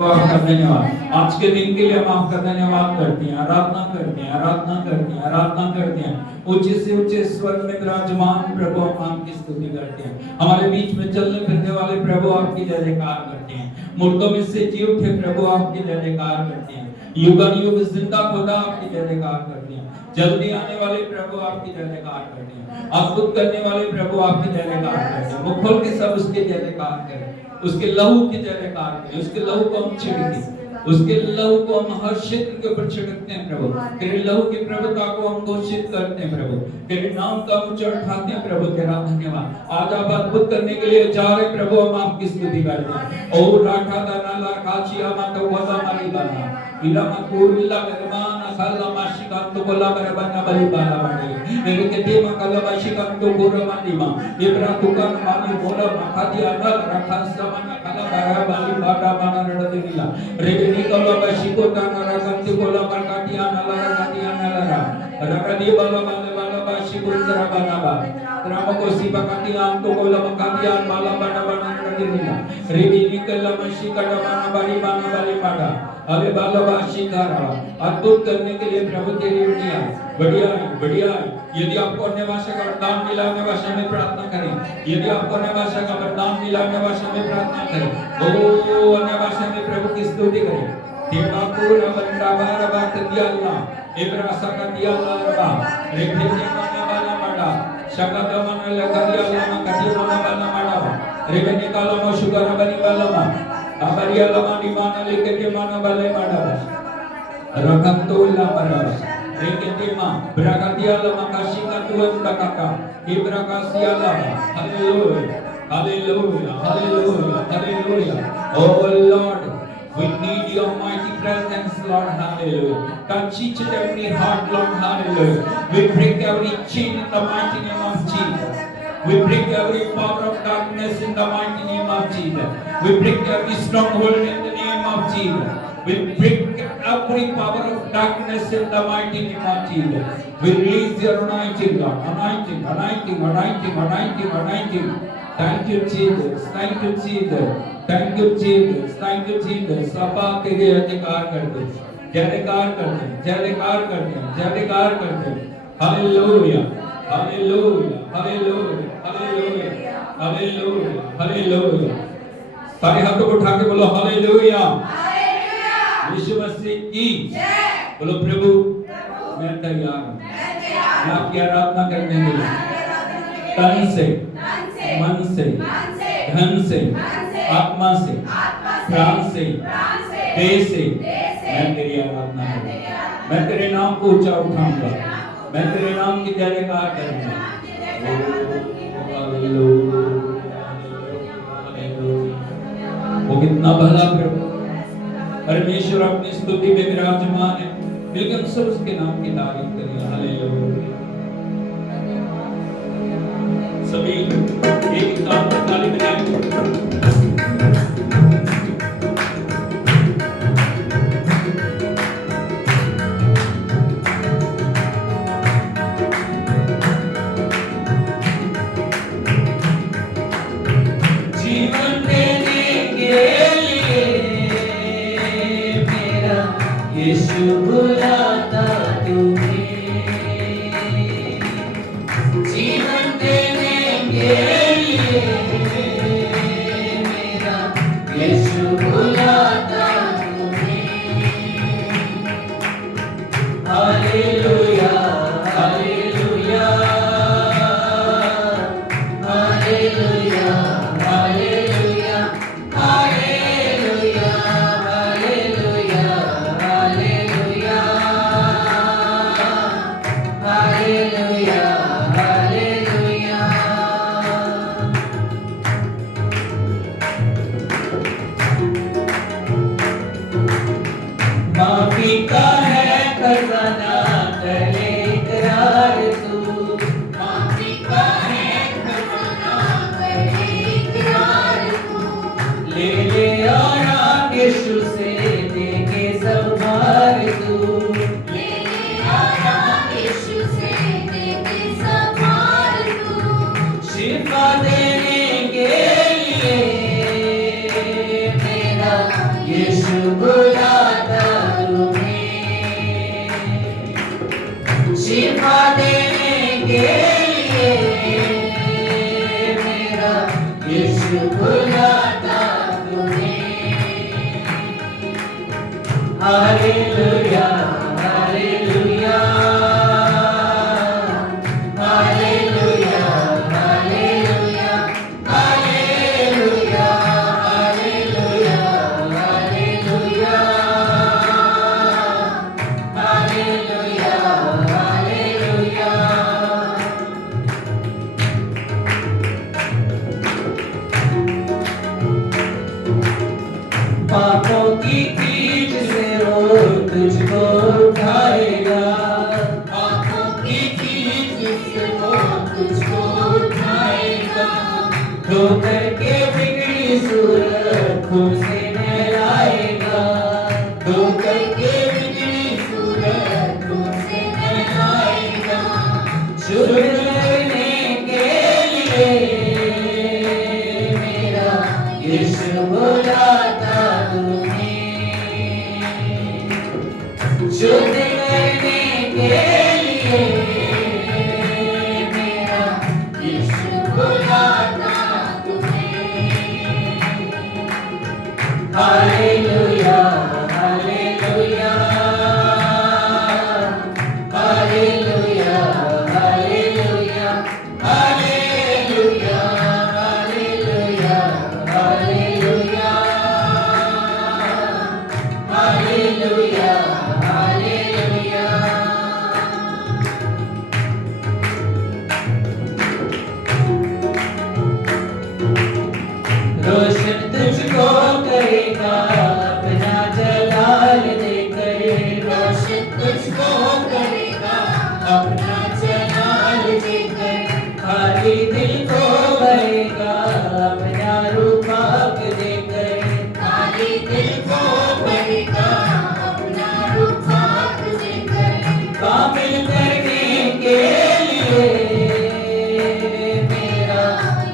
आपका धन्यवाद। आज के दिन के लिए हम आपका धन्यवाद करते हैं, आराधना करते हैं, आराधना करते हैं, आराधना करते हैं। ऊंचे से ऊंचे स्वर में विराजमान प्रभु हम आपकी स्तुति करते हैं। हमारे बीच में चलने फिरने वाले प्रभु आपकी जय जयकार करते हैं। मुर्दों में से जी उठे प्रभु आपकी जय जयकार करते हैं। युगन युग जिंदा खुदा आपकी जय जयकार करते हैं। जल्दी आने वाले प्रभु आपकी जय जयकार करते हैं। अद्भुत करने वाले प्रभु आपकी जय जयकार करते हैं। मुख खोल के सब उसके जय जयकार करें, उसके लहू की जय जयकार करें। उसके लहू को हम छिड़कें, उसके लहू को हम हर क्षेत्र के ऊपर छिड़कते हैं प्रभु। तेरे लहू की प्रभुता को हम घोषित करते हैं प्रभु। तेरे नाम का ऊंचा उठाते हैं प्रभु। तेरा धन्यवाद। आज आप अद्भुत करने के लिए जा रहे प्रभु, हम आपकी स्तुति करते हैं। ओ राठा दाना ला काचिया माता वदा मारी बाना इला मकुरिला मेहमान अखला माशिका तो बोला मेरे बना बलि बाला बने मेरे के दे मकला माशिका तो गोरा मानी मा इब्रा दुकान मानी बोला मखादिया ना रखा समाना कला बारा बलि बारा माना रडते गिला रेबनी कला माशिको ताना रखंती बोला मरकादिया ना ला रकादिया ना ला रकदी बाला बाला बाला माशिको जरा बना बा रामको सीबा कादिया तो बोला मखादिया बाला बारा बाना रडते गिला रेबनी कला माशिका बाना बलि बारा अबे बाला बाशिकारा अद्भुत करने के लिए प्रभु तेरी बढ़िया बढ़िया बढ़िया। यदि आपको अन्य भाषा का वरदान मिला, अन्य भाषा में प्रार्थना करें। यदि आपको अन्य भाषा का वरदान मिला, अन्य भाषा में प्रार्थना करें। ओ अन्य भाषा में प्रभु की स्तुति करें। देवा को रबंडा बारबा दिया अल्लाह इब्रासा का दिया अल्लाह रेखे माना वाला माडा शका दमन लगा दिया अल्लाह कदी माना वाला माडा रेखे निकालो मो शुगर बनी वाला मा अबरिया लमा निमाना लेके के माना वाले माडा रखंतो ला मरा रेखे देमा ब्राकादिया लमा काशिका तुअन बकाका इब्राकासिया लमा hallelujah hallelujah hallelujah hallelujah. O Lord, we need your mighty presence, Lord, hallelujah. Touch each and every heart, Lord, hallelujah. We break every chain in the mighty name of Jesus. We break every power of darkness in the mighty name of Jesus. We break every stronghold in the name of Jesus. We break every power of darkness in the mighty name of Jesus. We release your anointing, Lord. Anointing, anointing, anointing, anointing, anointing. Thank you, Jesus. Thank you, Jesus. Thank you, Jesus. Thank you, Jesus. सब आपके लिए अधिकार करते हैं, जयकार करते हैं, जयकार करते हैं, जयकार करते हैं। Hallelujah, hallelujah, hallelujah, hallelujah, hallelujah, hallelujah. सारे हाथों को उठा के बोलो हालेलुया, हालेलुया। यीशु मसीह की जय। बोलो प्रभु, मैं तैयार हूँ। मैं आपकी आराधना करने के लिए तन से, मन से, धन से, आत्मा से, प्राण से, देह से मैं तेरी आराधना करूंगा। मैं तेरे नाम को ऊंचा उठाऊंगा। मैं तेरे नाम की जय जयकार करूंगा। वो कितना भला प्रभु परमेश्वर अपनी स्तुति में विराजमान है। बिल्कुल सब उसके नाम की तारीफ करिए। हालेलुया। सभी एक ताल पर ताली बजाएं। यीशु बुलाता तुम्हें जीवन देने के लिए मेरा यीशु बुलाता तुम्हें। Hallelujah hallelujah hallelujah hallelujah hallelujah माफी का है खजाना करे इकरार तू। माफी का है खजाना करे इकरार तू। ले ले और यीशु से देके सब भार तू। ले ले और यीशु से देके सब भार तू। शिफा देने के लिए मेरा Yeshu hallelujah hallelujah hallelujah hallelujah hallelujah hallelujah hallelujah hallelujah hallelujah. पापों की कीच से वो तुझको उठाएगा, पापों की कीच से वो तुझको उठाएगा, धो करके बिगड़ी सूरत खून से नहलाएगा, धो करके बिगड़ी सूरत खून से नहलाएगा, शुद्ध करने के लिए मेरा यीशु बुलाता तुम्हें, शुद्ध करने के लिए मेरा यीशु बुलाता तुम्हें। Hallelujah hallelujah hallelujah hallelujah hallelujah hallelujah hallelujah hallelujah hallelujah. रोशन तुझको करेगा अपना जलाल देकर, रोशन तुझको करेगा अपना जलाल देकर, खाली दिल को भरेगा अपना रूपाक देकर, खाली दिल को भरेगा अपना रूपाक देकर, कामिल करने के लिए मेरा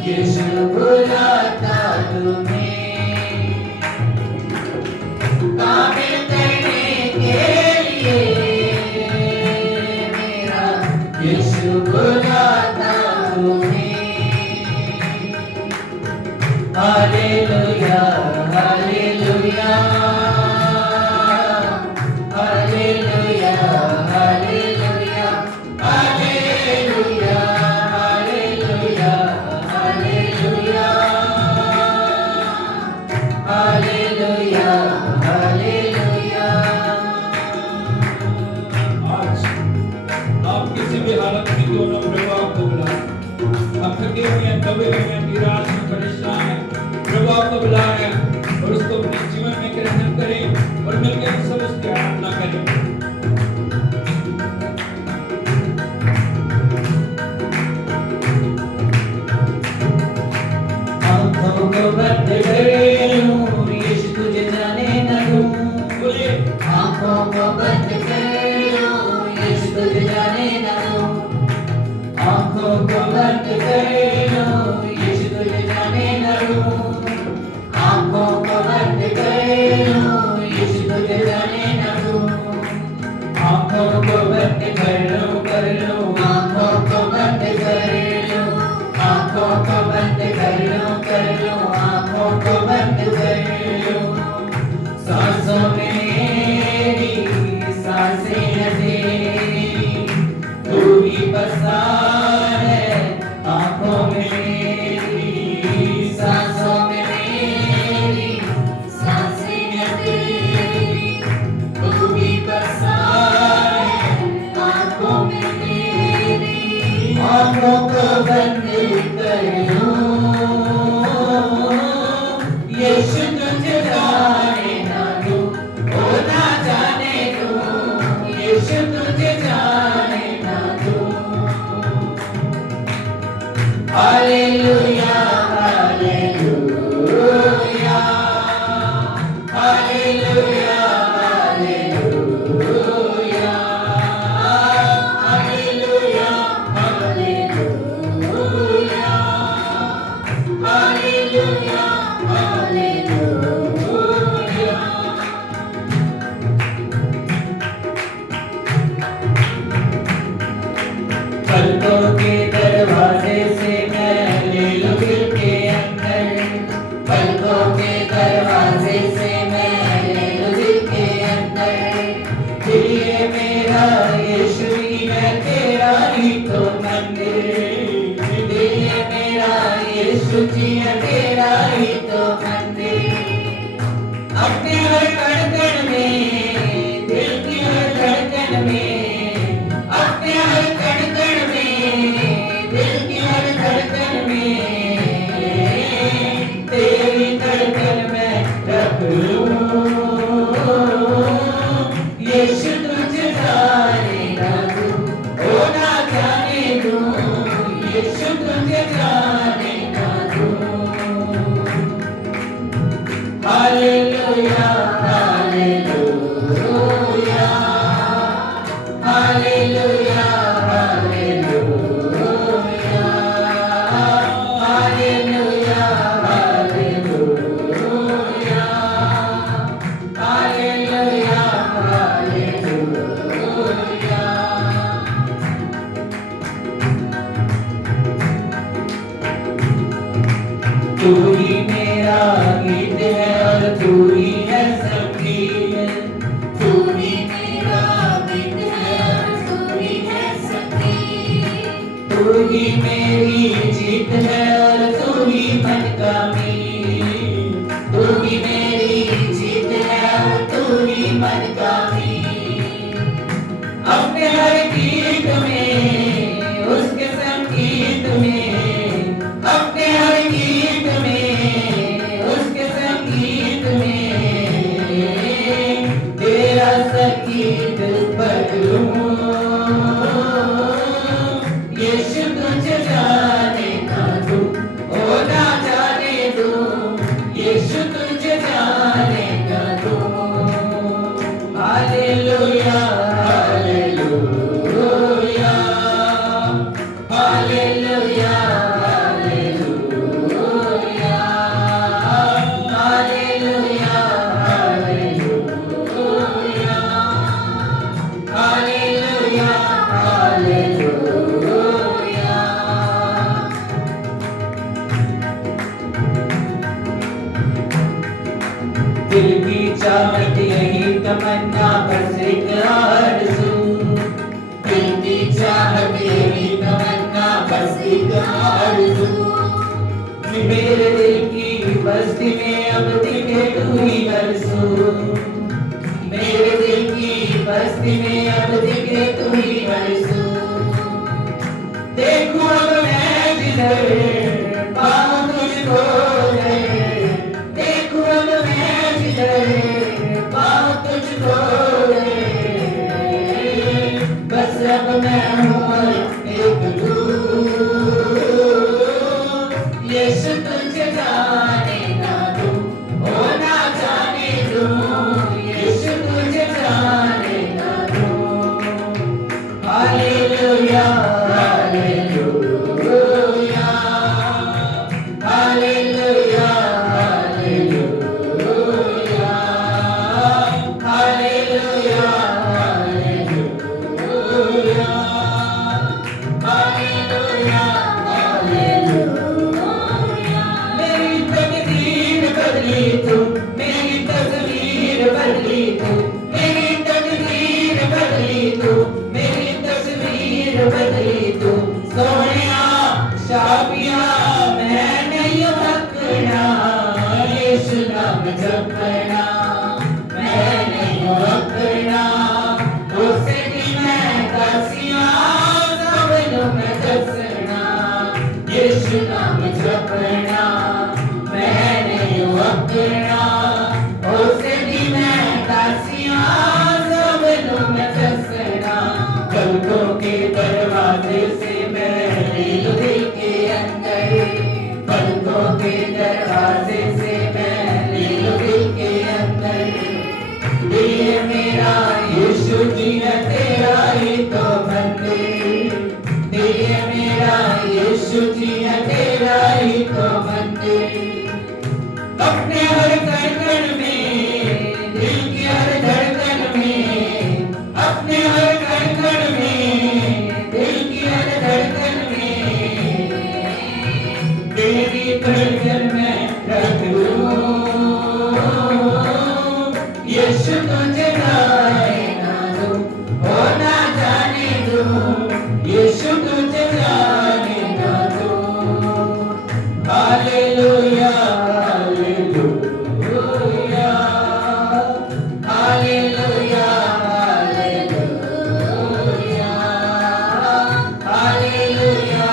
यीशु बुलाता तुम्हें, कामिल करने के लिए मेरा यीशु बुलाता तुम्हें। Hallelujah hallelujah hallelujah hallelujah hallelujah hallelujah hallelujah hallelujah hallelujah. आज आप किसी भी हालत में क्यों न प्रभु आपको बुलाए, आप थके हुए हैं, दबे हुए हैं, निराश हैं, परेशान हैं, प्रभु आपको बुला रहे हैं और उसको अपने जीवन में ग्रहण करें और मिलकर हम सब उसकी आराधना करें। आँखों को बंद कर लूं, यीशु तुझे जाने न दूं, बोलिए आँखों को बंद कर लूं, यीशु तुझे जाने न दूं, आँखों को बंद कर लूं, यीशु तुझे जाने न दूं, आँखों को बंद कर लूं, यीशु तुझे जाने न दूं, आँखों को बंद कर लूं, आँखों को बंद कर लूं, आँखों को बंद कर लूं, आँखों को बंद कर लूं, सांसों में मेरी सांसें है तेरी, तू ही बसा है आँखों में मेरी, सांसों में मेरी सांसें हैं तेरी, तू भी बसा है आँखों में मेरी, आँखों को बंद कर लूं, यीशु तुझे जाने न दूं, ओ मन का भी अपने हर गीत में उसके संगीत में अपने हर गीत में उसके संगीत में तेरा संगीत बदलूं यीशु तुझे जाने ना दूं ओ ना जाने दूं यीशु तुझे जाने ना दूं hallelujah hallelujah hallelujah hallelujah hallelujah hallelujah hallelujah दिल की चाहत यही तमन्ना बस एक आरज़ू दिल की चाहत यही तमन्ना बस एक आरज़ू मेरे दिल की बस्ती में अब दिखे तू ही बरसू मेरे दिल की बस्ती में अब दिखे तू ही बरसू देखूं अब मैं जिधर पाऊं तुझको देखूं अब मैं जिधर पाऊं तुझको बस अब मैं हूँ एक तू यीशु तुझे जाने ना दूं ओ ना जाने दूं यीशु तुझे जाने ना दूं hallelujah hallelujah hallelujah hallelujah hallelujah hallelujah hallelujah मेरी तकदीर बदली तू मेरी तस्वीर बदली तू मेरी तकदीर बदली तू मेरी तस्वीर बदली तू सोनिया शाबिया मैं नहीं हकना यीशु नाम जपना मैं नहीं हकना उसे भी मैं दसिया सबनों में दसना यीशु नाम जपना मैं नहीं हकना उसे भी मैं दसिया सबनों में दसना पलकों के दरवाजे से मैं दिल के अंदर पलकों के दरवाजे से मैं दिल के अंदर दिल मेरा यीशु जी है तेरा ही तो मंदिर दिल मेरा यीशु जी है तेरा ही तो मंदिर अपने हर धड़कन में दिल की हर धड़कन में अपने हर धड़कन में दिल की हर धड़कन में तेरी धड़कन में रख लूं यीशु तुझे जाने ना दूं ओ ना जाने दूं यीशु तुझे जाने ना दूं hallelujah hallelujah hallelujah hallelujah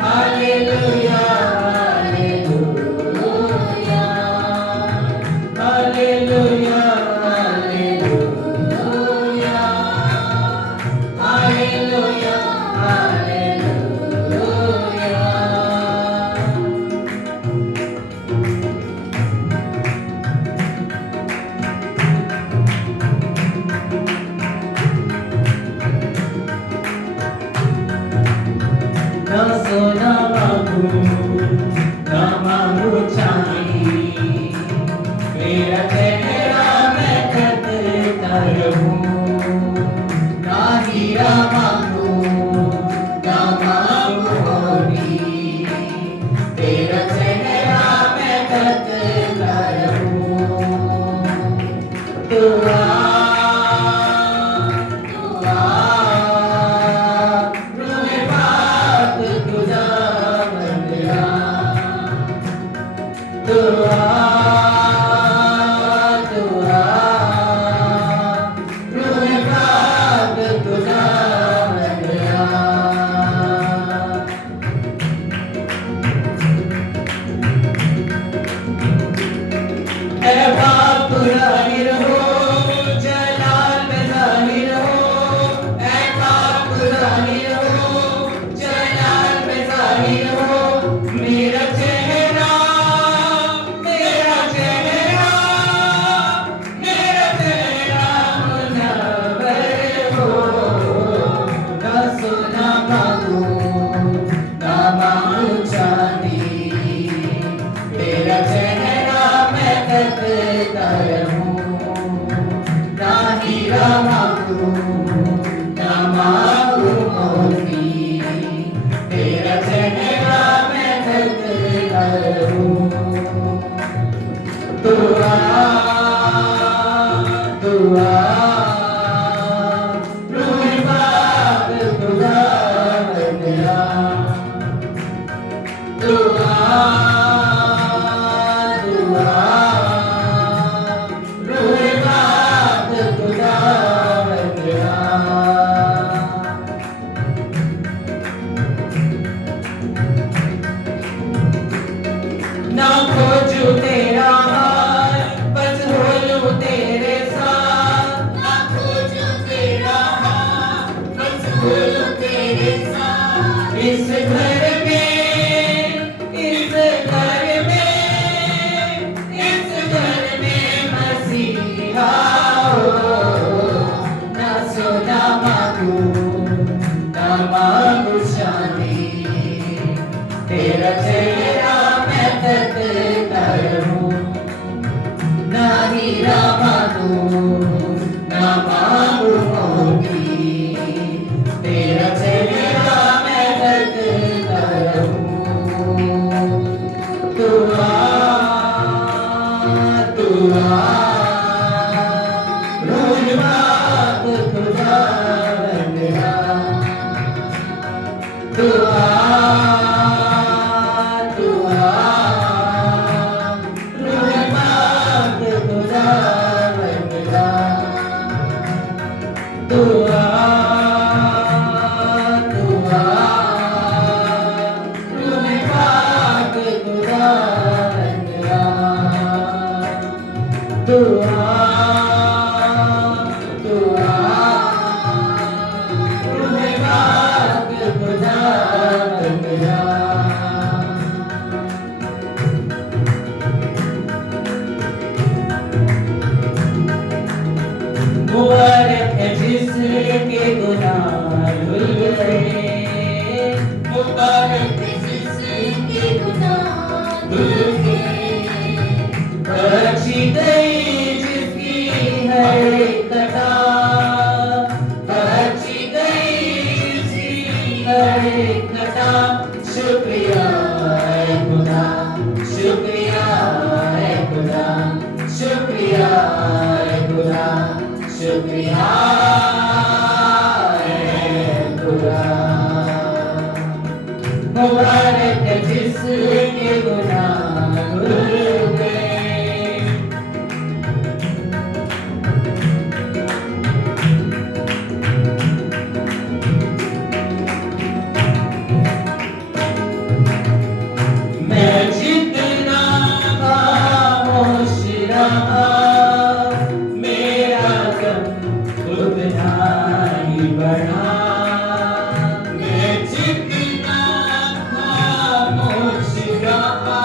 hallelujah hallelujah hallelujah hallelujah ना सोना मांगू ना मांगू चांदी मेरा चेहरा मैं करता रहूं ना हीरा मांगू ना मांगू होनी तेरा चेहरा मैं करता रहूं दुआ दुआ खोजूं तेरा हाल, बस हो लूं तेरे साथ। ना खोजूं तेरा हाल, बस बोलूं तेरे साथ। इस घर में, इस घर में, इस घर में मसीहा हो। ना सोना मांगू, ना मांगू चांदी, तेरा चेहरा मैं तकता रहूं। ना हीरा मांगू, ना मांगू मोती, तेरा चेहरा मैं तकता रहूं। तू आ, तू आ, रोज बात खुदा बंदा। तू आ, तू आ, रोज बात खुदा बंदा। तू आ, तू आ, रोज बात खुदा बंदा। तू आ, तू आ, रोज बात खुदा बंदा। मुबारक है जिसके गुनाह धुल गए, मुबारक है जिसके गुनाह धुल गए। बख्शी गई जिसकी हर एक खता, बख्शी गई जिसकी हर एक खता। शुक्रिया है खुदा, शुक्रिया है खुदा, शुक्रिया है खुदा, शुक्रिया है खुदा। मुबारक है जिसके गुनाह धुल गए। मैं जितना खामोश रहा, मेरा गम उतना ही बढ़ा। मैं जितना खामोश रहा,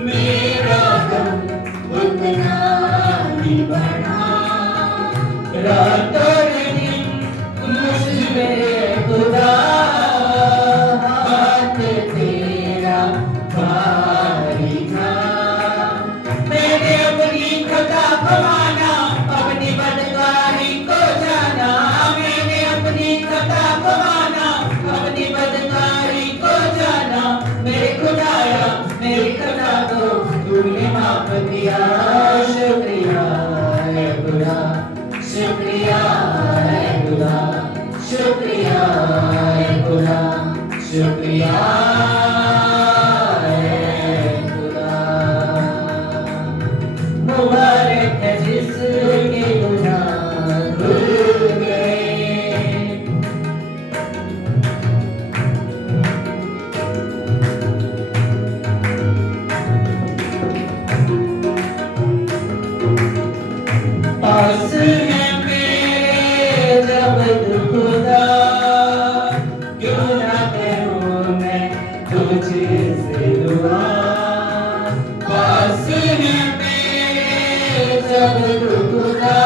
मेरा गम उतना ही बढ़ा। रातों दिन मुझ पे खुदा हाथ तेरा भारी था। मैंने अपनी खता को माना, अपनी बदकारी को जाना। मैंने अपनी खता को माना, अपनी बदकारी को जाना। मेरे खुदाया मेरी खता को तूने माफ किया। शुक्रिया है खुदा, शुक्रिया है खुदा, शुक्रिया है खुदा, शुक्रिया है खुदा। मुबारक है जिसके गुनाह धुल गए। पास है मेरे जब खुदा, क्यों ना करूं मैं तुझसे दुआ। पास है मेरे जब खुदा,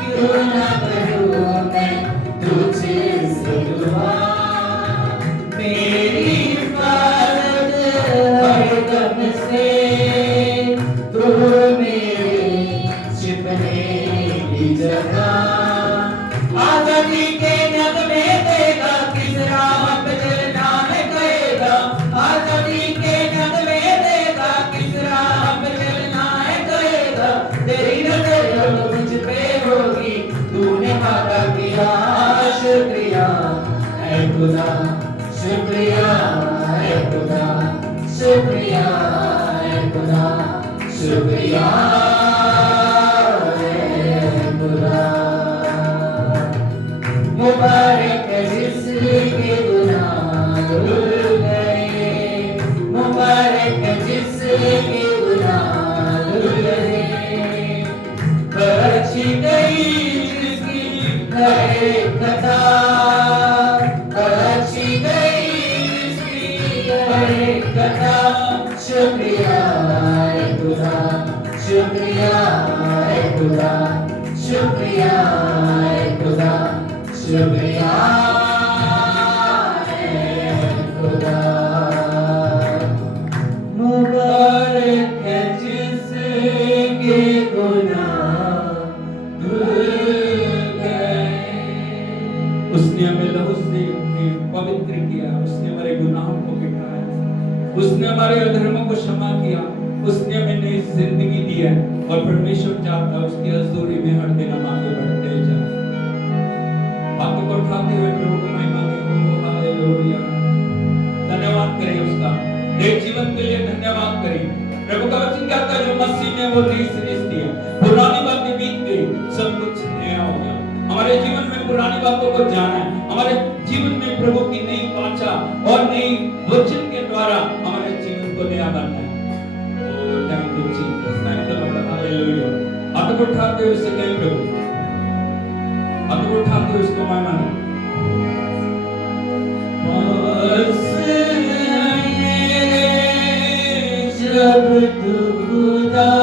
क्यों ना करूं मैं तुझसे दुआ। मेरी हिफाजत हर गम से, तू मेरे छिपने की जगह। आजादी के नगमे देगा, किस राह पे चलना है कहेगा। आजादी के नगमे देगा, किस राह पे चलना है कहेगा। तेरी नजर अब मुझ पे होगी, तूने वादा किया। शुक्रिया है खुदा, शुक्रिया है खुदा, शुक्रिया है खुदा, शुक्रिया है खुदा। मुबारक है जिसके गुनाह धुल गए, मुबारक है के गुनाह धुल गए। बख्शी गई जिसकी हर एक खता, बख्शी गई जिसकी हर एक खता। शुक्रिया है खुदा, शुक्रिया है खुदा, शुक्रिया है खुदा, शुक्रिया है खुदा। मुबारक है जिसके गुनाह धुल गए। उसने हमें लहू से पवित्र किया, उसने हमारे गुनाहों को मिटाया, उसने हमारे अधर्मों को क्षमा किया, उसने हमें नई जिंदगी दी है। और परमेश्वर चाहता है उसकी हजूरी में हर दिन हम आगे बढ़ते जाएं। हाथों को उठाते हुए प्रभु को महिमा दें। हालेलुया, धन्यवाद करें उसका, एक जीवन के लिए धन्यवाद करें। प्रभु का वचन कहता है जो मसीह में वो नई सृष्टि है, पुरानी बातें बीत गई, सब कुछ नया हो गया। हमारे जीवन में पुरानी बातों को जाना है, हमारे जीवन में प्रभु की नई वाचा और नई वचन के द्वारा हमारे जीवन को नया बनना है। Oh thank you Jesus, thank you lord, hallelujah. हाथ को उठाते हुए उसे कहें प्रभु, हाथ को उठाते हुए उसको महिमा दें। जब तू खुदा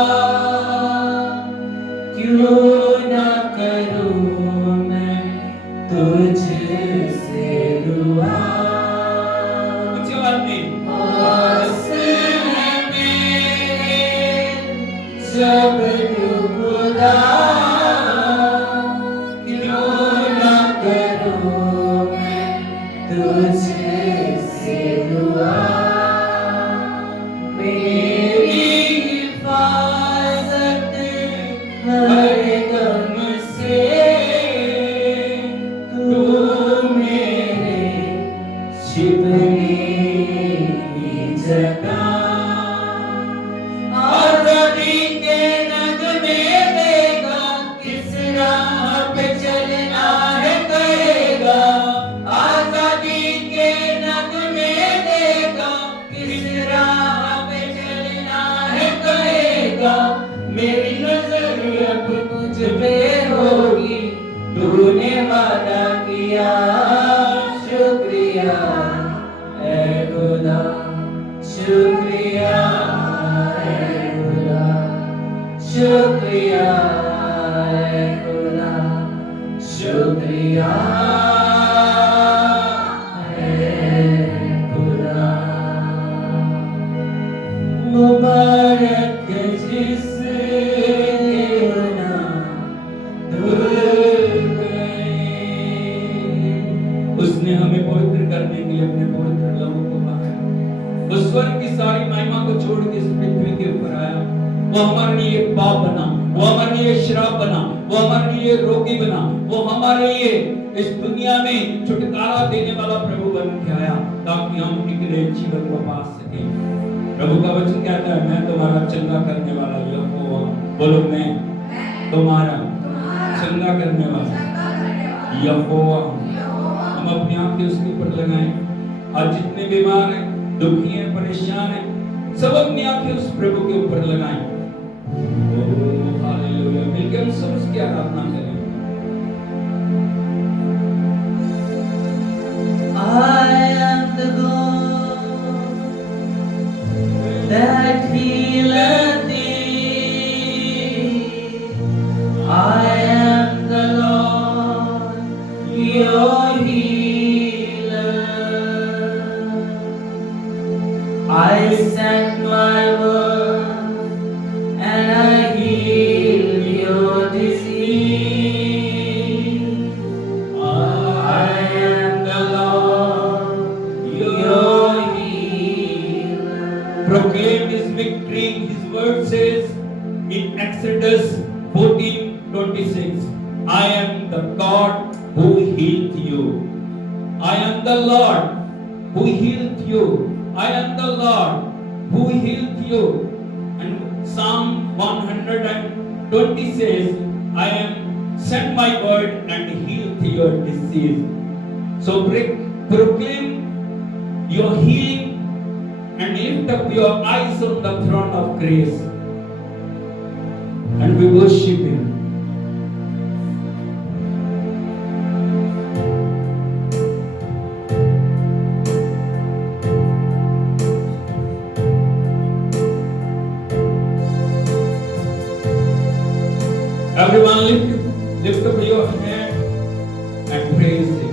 क्यों ना करूं मैं तुझसे दुआ। कुछ बात नहीं, जब तू खुदा क्यों ना करूं मैं तुझसे दुआ। मेरी हिफाजत हर गम से तू मेरे छिपने की जगह। आजादी के नगमे देगा किस राह पे चलना है कहेगा। आजादी के नगमे देगा किस राह पे चलना है कहेगा। मेरी नजर अब मुझ पे होगी, तूने वादा किया। शुक्रिया है खुदा, शुक्रिया है खुदा, शुक्रिया है खुदा, शुक्रिया है खुदा। मुबारक जिसके गुनाह धुल गए। उसने हमें पवित्र करने के लिए अपने पवित्र लहू को बहाया। उस स्वर्ग की सारी महिमा को छोड़ के इस पृथ्वी के ऊपर आया। वो हमारे लिए पाप बना, वो हमारे लिए श्राप बना, वो हमारे लिए रोगी बना, वो हमारे लिए इस दुनिया में छुटकारा देने वाला प्रभु बन के आया ताकि हम एक नए जीवन को पा सकें। प्रभु का वचन कहता है मैं तुम्हारा चंगा करने वाला यहोवा। बोलो मैं तुम्हारा चंगा करने वाला यहोवा। हम अपनी आंखें उसके ऊपर लगाएं। आज जितने बीमार हैं, दुखी हैं, परेशान हैं, सब अपनी आंखें उस प्रभु के ऊपर लगाएं। ओह हालेलुया, मिलकर हम सब उसकी आराधना करें। I am the God that healeth thee. I am the Lord, your healer. I sent my word and I healed your disease. I am the Lord, your healer. Proclaim his victory. His word says in Exodus 14:26, I am the God who healed you. I am the Lord who healed you. I am the Lord who healed you. And Psalm 120 says, I am sent my word and healed your disease. So proclaim your healing and lift up your eyes on the throne of grace. And we worship Him. Everyone lift up your hand and praise Him.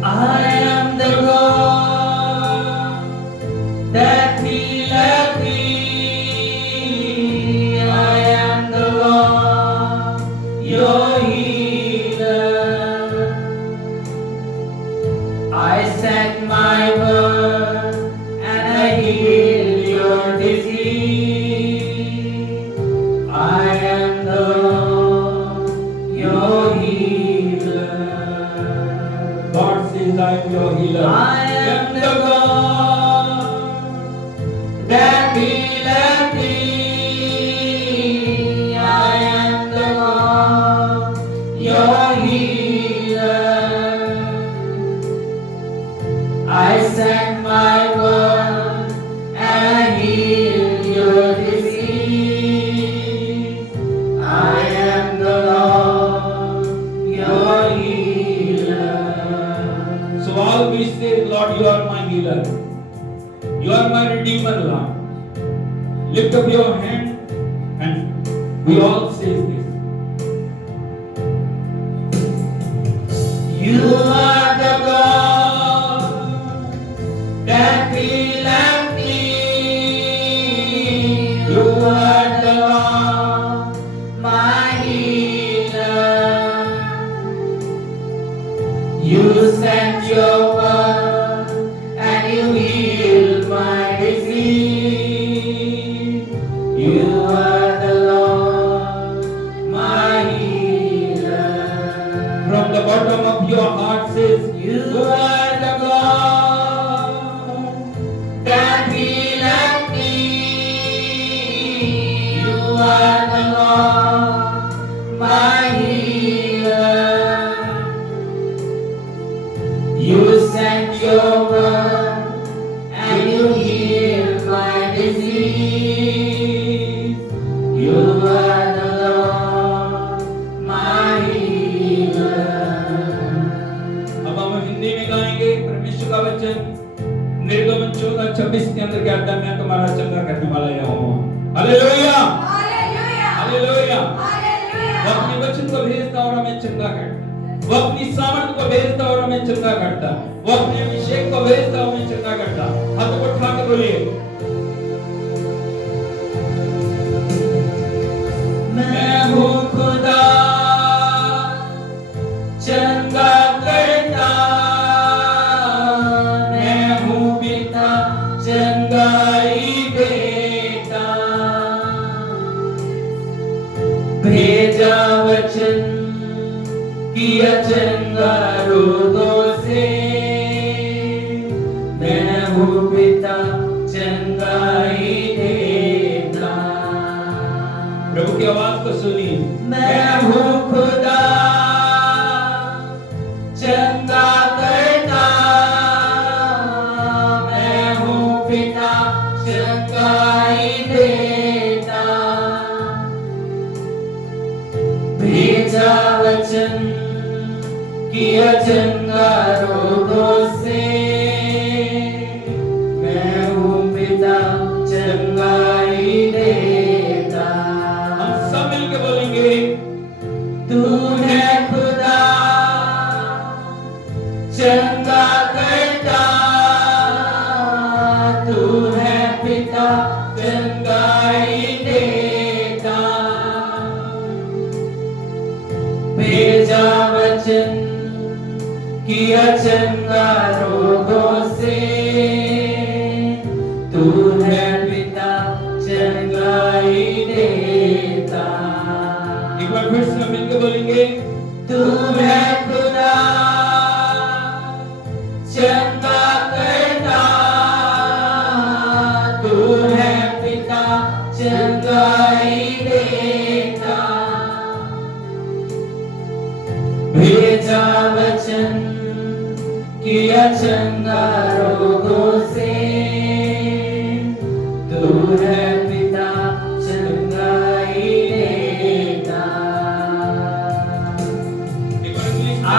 I am the God that healeth thee. I am the Lord, your healer. I sent my word and I healed your disease. I am the Lord, your healer. God says, I am your healer. I am the God that healeth thee. I am the Lord, your healer. I sent my word and healed your disease. I am the Lord, your healer. So all we say, Lord, you are my healer. You are my redeemer, Lord. Lift up your hand and we all say this. You are the God that healeth me. You are the Lord, my healer. You sent your word and you healed my disease. You are the Lord, my healer. From the bottom of your heart says, You are the God that healeth me. You are the Lord, my healer. You sent your word and you healed my disease. You are the Lord, my healer. अब हम हिंदी में गाएंगे परमेश्वर का वचन निर्गमन 14:26 के अंदर कहता है, मैं तुम्हारा चंगा करने वाला यहोवा हूं। Hallelujah, hallelujah hallelujah. वो हालेलुया अपने वचन को भेजता और हमें चंगा करता। वो अपनी सामर्थ को भेजता और हमें चंगा करता। वो अपने अभिषेक को भेजता और हमें चंगा करता। हाथ को उठा के बोलिए, मैं हूँ खुदा चंगा करता। मैं हूँ पिता चंगाई देता। भेजा वचन किया चंगा रोगों से। मैं हूँ पिता चंगाई देता। प्रभु की आवाज को सुनिए। मैं हूँ खुदा चंगा करता। मैं हूँ पिता चंगाई देता। भेजा वचन किया चंगा रोगों से। मैं हूँ पिता चंगाई देता। हम सब मिलकर बोलेंगे, तू है खुदा चंगा करता। तू है पिता चंगाई देता। भेजा वचन किया चंगा रोगों से। तू है पिता चंगाई देता। एक बार फिर से मिल मिलकर बोलेंगे, तू है खुदा चंगा करता, तू है पिता चंगाई देता, भेजा वचन किया चंगा रोगों से, तू है पिता चंगाई देता। I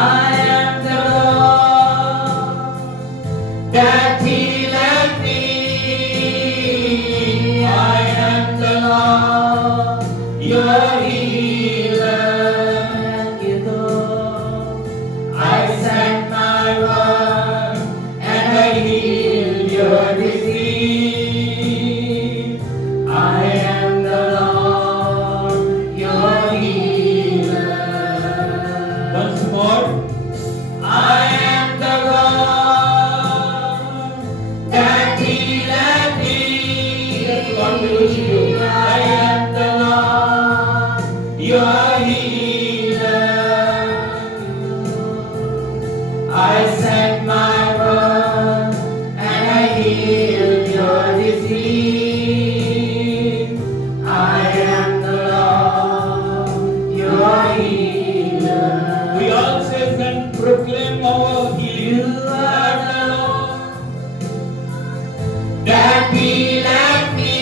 am the Lord that healeth thee. I am the Lord your healer. I sent my word and I healed your disease. I am the Lord your healer. once more, I am the Lord that healeth thee. God will worship you. I am the Lord your healer. I sent my word and I healed your disease. I am the Lord your healer. we all say and proclaim our You healing. are the Lord that healeth me.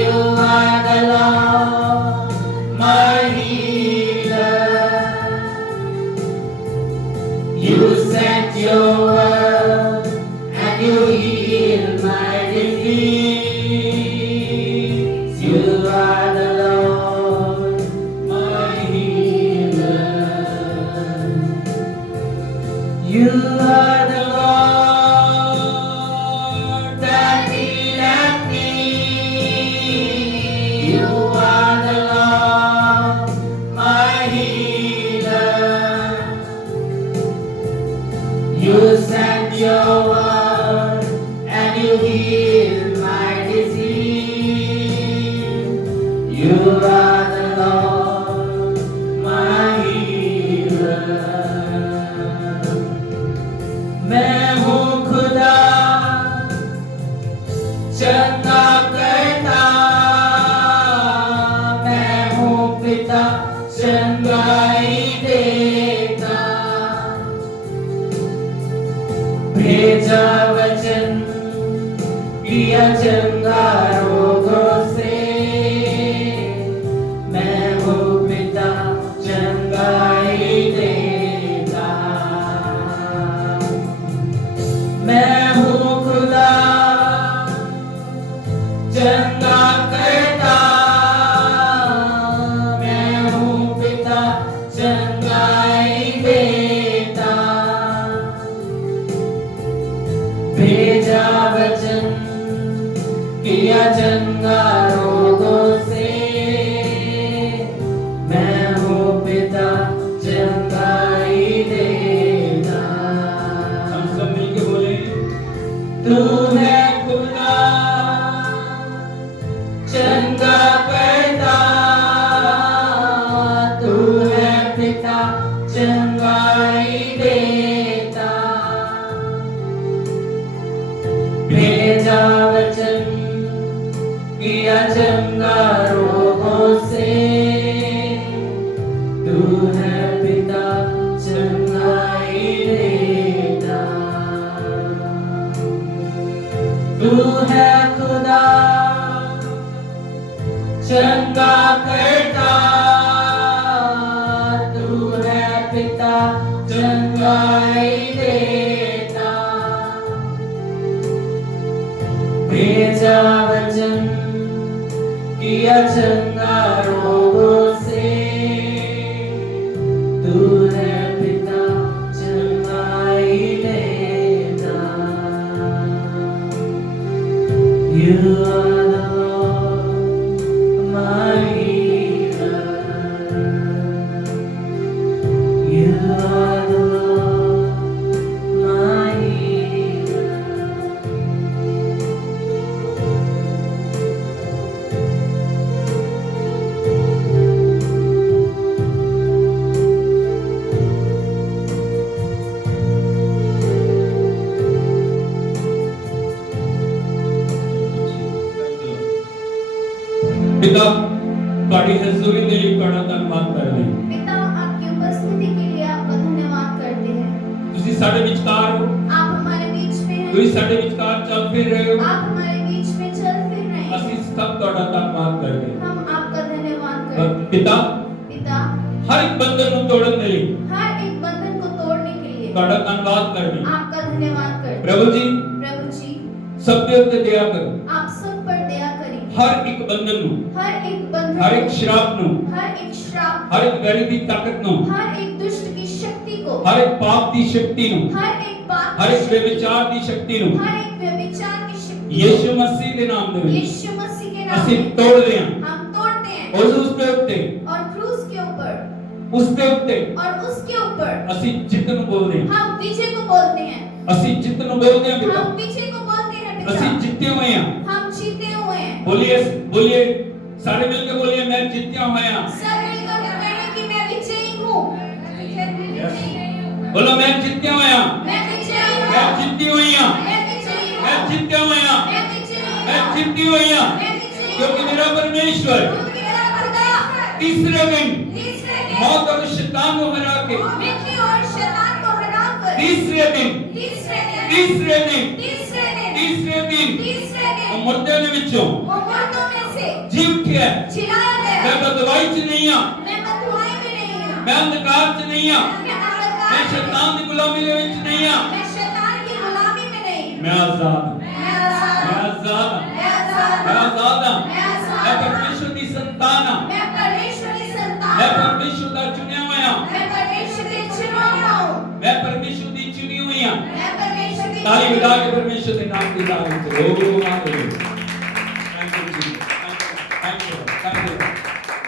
You are the Lord, my healer. You sent your word and you healed my disease. You are the Lord, my healer. You are the Lord that healeth me. You are the Lord, my healer. You sent your word and you healed my disease. You are the Lord, my healer. मैं हूँ खुदा चंगा करता, मैं हूँ पिता चंगाई देता, भेजा वचन किया चंगा रोगों से, मैं हूँ पिता चंगाई देता। मैं हूँ खुदा चंगा करता, मैं हूँ पिता चंगाई देता, भेजा वचन किया चंगा रोगों से, मैं हूँ पिता चंगाई देता। हम सब मिलकर बोले, तू है खुदा चंगा करता, तू है पिता चंगाई देता, भेजा वचन किया चंगा रोगों से, तू है पिता चंगाई देता। तू है खुदा चंगा करता, तू है पिता चंगाई देता, भेजा वचन किया चंगा रोगों से, तू है पिता चंगाई देता। You are the Lord, my healer. You are the Lord, my healer. ਤੁਸੀਂ ਸਾਡੇ ਵਿਚਕਾਰ ਹੋ आप हमारे बीच में हैं ਤੁਸੀਂ ਸਾਡੇ ਵਿਚਕਾਰ ਚੱਲ ਫਿਰ ਰਹੇ ਹੋ आप हमारे बीच में चल फिर रहे हैं ਅਸੀਂ ਸਭ ਤੁਹਾਡਾ ਧੰਨਵਾਦ ਕਰਦੇ ਹਾਂ हम आपका धन्यवाद करते हैं ਪਿਤਾ पिता ਹਰ ਇੱਕ ਬੰਧਨ ਨੂੰ ਤੋੜਨ ਦੇ ਲਈ हर एक बंधन को तोड़ने के लिए ਤੁਹਾਡਾ ਧੰਨਵਾਦ ਕਰਦੇ ਹਾਂ आपका धन्यवाद करते हैं ਪ੍ਰਭੂ ਜੀ प्रभु जी ਸਭ ਦੇ ਉੱਤੇ ਦਇਆ ਕਰੋ आप सब पर दया करें ਹਰ ਇੱਕ ਬੰਧਨ ਨੂੰ हर एक बंधन ਹਰ ਇੱਕ ਸ਼ਰਾਪ ਨੂੰ हर एक श्राप ਹਰ ਇੱਕ ਵੈਰੀ ਦੀ ਤਾਕਤ ਨੂੰ हर एक दुष्ट की शक्ति को ਹਰ ਇੱਕ ਪਾਪ ਦੀ ਸ਼ਕਤੀ ਨੂੰ हर एक पाप ਹਰ की ਇੱਕ शक्ति, ਬੇਵਿਚਾਰ ਦੀ ਸ਼ਕਤੀ ਨੂੰ हर एक व्यभिचार की शक्ति ਯीशु ਮਸੀਹ ਦੇ ਨਾਮ ਦੇ ਵਿੱਚ यीशु मसीह के नाम ਅਸੀਂ में ਤੋੜਦੇ ਹਾਂ हम तोड़ते हैं ਉਸ ਦੇ ਉੱਤੇ और क्रूस के ऊपर ਉਸ ਦੇ ਉੱਤੇ और उसके ऊपर ਅਸੀਂ ਜਿੱਤ ਨੂੰ ਬੋਲਦੇ ਹਾਂ हम विजय को बोलते हैं ਅਸੀਂ ਜਿੱਤ ਨੂੰ ਬੋਲਦੇ ਹਾਂ ਪਿਤਾ हम विजय को बोलते हैं ਅਸੀਂ पिता ਜਿੱਤੇ ਹੋਏ ਹਾਂ हम जीते हुए हैं बोलिए बोलिए सारे मिलकर बोलिए मैं जीतया हुआ हूं सब मिलकर कहें कि मैं विजयी हूँ बोलो मैं जीतया हुआ हूं मैं विजयी हूँ मैं जीती हुई हूं मैं विजयी हूँ मैं जीतया हुआ हूं मैं विजयी हूँ मैं जीती हुई हूं मैं विजयी हूँ क्योंकि मेरा परमेश्वर क्योंकि मेरा खुदा तीसरे दिन तीसरे दिन मौत और शैतान को हरा के मृत्यु और शैतान को हराकर तीसरे दिन तीसरे दिन तीसरे दिन तीसरे दिन तीसरे दिन तीसरे दिन मुर्दे ने विचों वो मुर्दों में से जी उठिया जिलाया मैं गया बदवाई च नहीं हूं मैं बदुआई में नहीं हूँ मैं अंधकार च नहीं हूं मैं मैं अंधकार शैतान की गुलामी दे विच नहीं हूं मैं शैतान की गुलामी में नहीं मैं आजाद हूं मैं आजाद मैं हूँ आजाद हूं मैं आजाद मैं हूँ आजाद हूं मैं आजाद मैं हूँ परमेश्वर की संतान हूं मैं परमेश्वर की संतान मैं हूँ परमेश्वर का चुनिया हुआ हूं मैं परमेश्वर की चुना हुआ हूँ मैं परमेश्वर की चुनी हुई हूं मैं परमेश्वर की ताली चुनी बजा हुई के हूँ। परमेश्वर के नाम की तारीफ करो हालेलुया थैंक यू जी thank you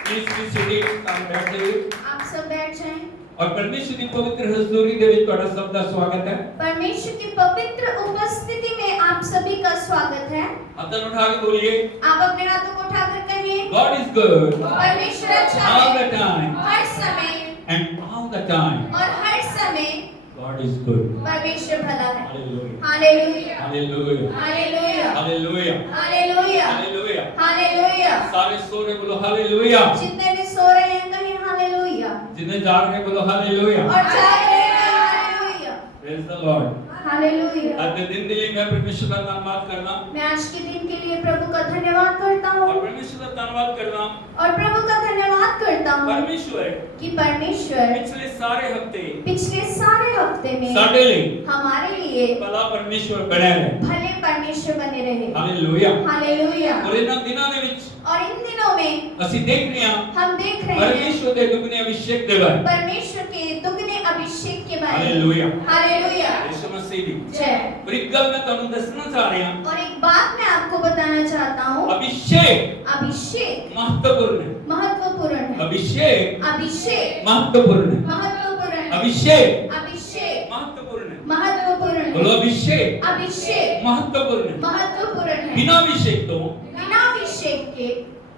please please seat काम बैठ जाइए आप सब बैठ जाएं और परमेश्वर की पवित्र हजूरी दे विच ਤੁਹਾਡਾ ਸਭ ਦਾ ਸਵਾਗਤ है परमेश्वर की पवित्र उपस्थिति में आप सभी का स्वागत है हाथ उठा के बोलिए आप अपने हाथों को उठाकर कहिए God is good परमेश्वर अच्छा all the है time हर समय and all the time और हर समय God is good परमेश्वर भला है hallelujah hallelujah hallelujah hallelujah hallelujah hallelujah hallelujah hallelujah सारे सो रहे बोलो हालेलुया जितने भी सो रहे हैं कहें हालेलुया जिन्हें जाग रहे बोलो हालेलुया और जाग रहे हैं hallelujah praise the Lord hallelujah आज के दिन के लिए मैं परमेश्वर का धन्यवाद करना मैं आज के दिन के लिए प्रभु का धन्यवाद करता और हूँ परमेश्वर का धन्यवाद करना और प्रभु का धन्यवाद करता हूँ परमेश्वर कि परमेश्वर पिछले सारे हफ्ते पिछले सारे हफ्ते में साडे लिए हमारे लिए भला परमेश्वर बने रहे भले परमेश्वर बने रहे हालेलुया हालेलुया और इन दिनों ਦੇ ਵਿੱਚ और इन दिनों में ਅਸੀਂ ਦੇਖ ਰਹੇ ਹਾਂ हम देख रहे हैं परमेश्वर ਦੇ ਦੁਗਨੇ ਅਭਿਸ਼ੇਕ ਦੇ ਬਾਰੇ परमेश्वर के दुगने अभिषेक के बारे में हालेलुया हालेलुया यीशु मसीह ਦੀ जय और एक गल मैं ਤੁਹਾਨੂੰ ਦੱਸਣਾ ਚਾਹ ਰਿਹਾ और एक बात मैं आपको बताना चाहता हूँ अभिषेक अभिषेक महत्वपूर्ण है महत्वपूर्ण है अभिषेक अभिषेक महत्वपूर्ण है महत्वपूर्ण है अभिषेक अभिषेक महत्वपूर्ण है महत्वपूर्ण बोलो है अभिषेक अभिषेक महत्वपूर्ण है महत्वपूर्ण है बिना अभिषेक तो बिना अभिषेक के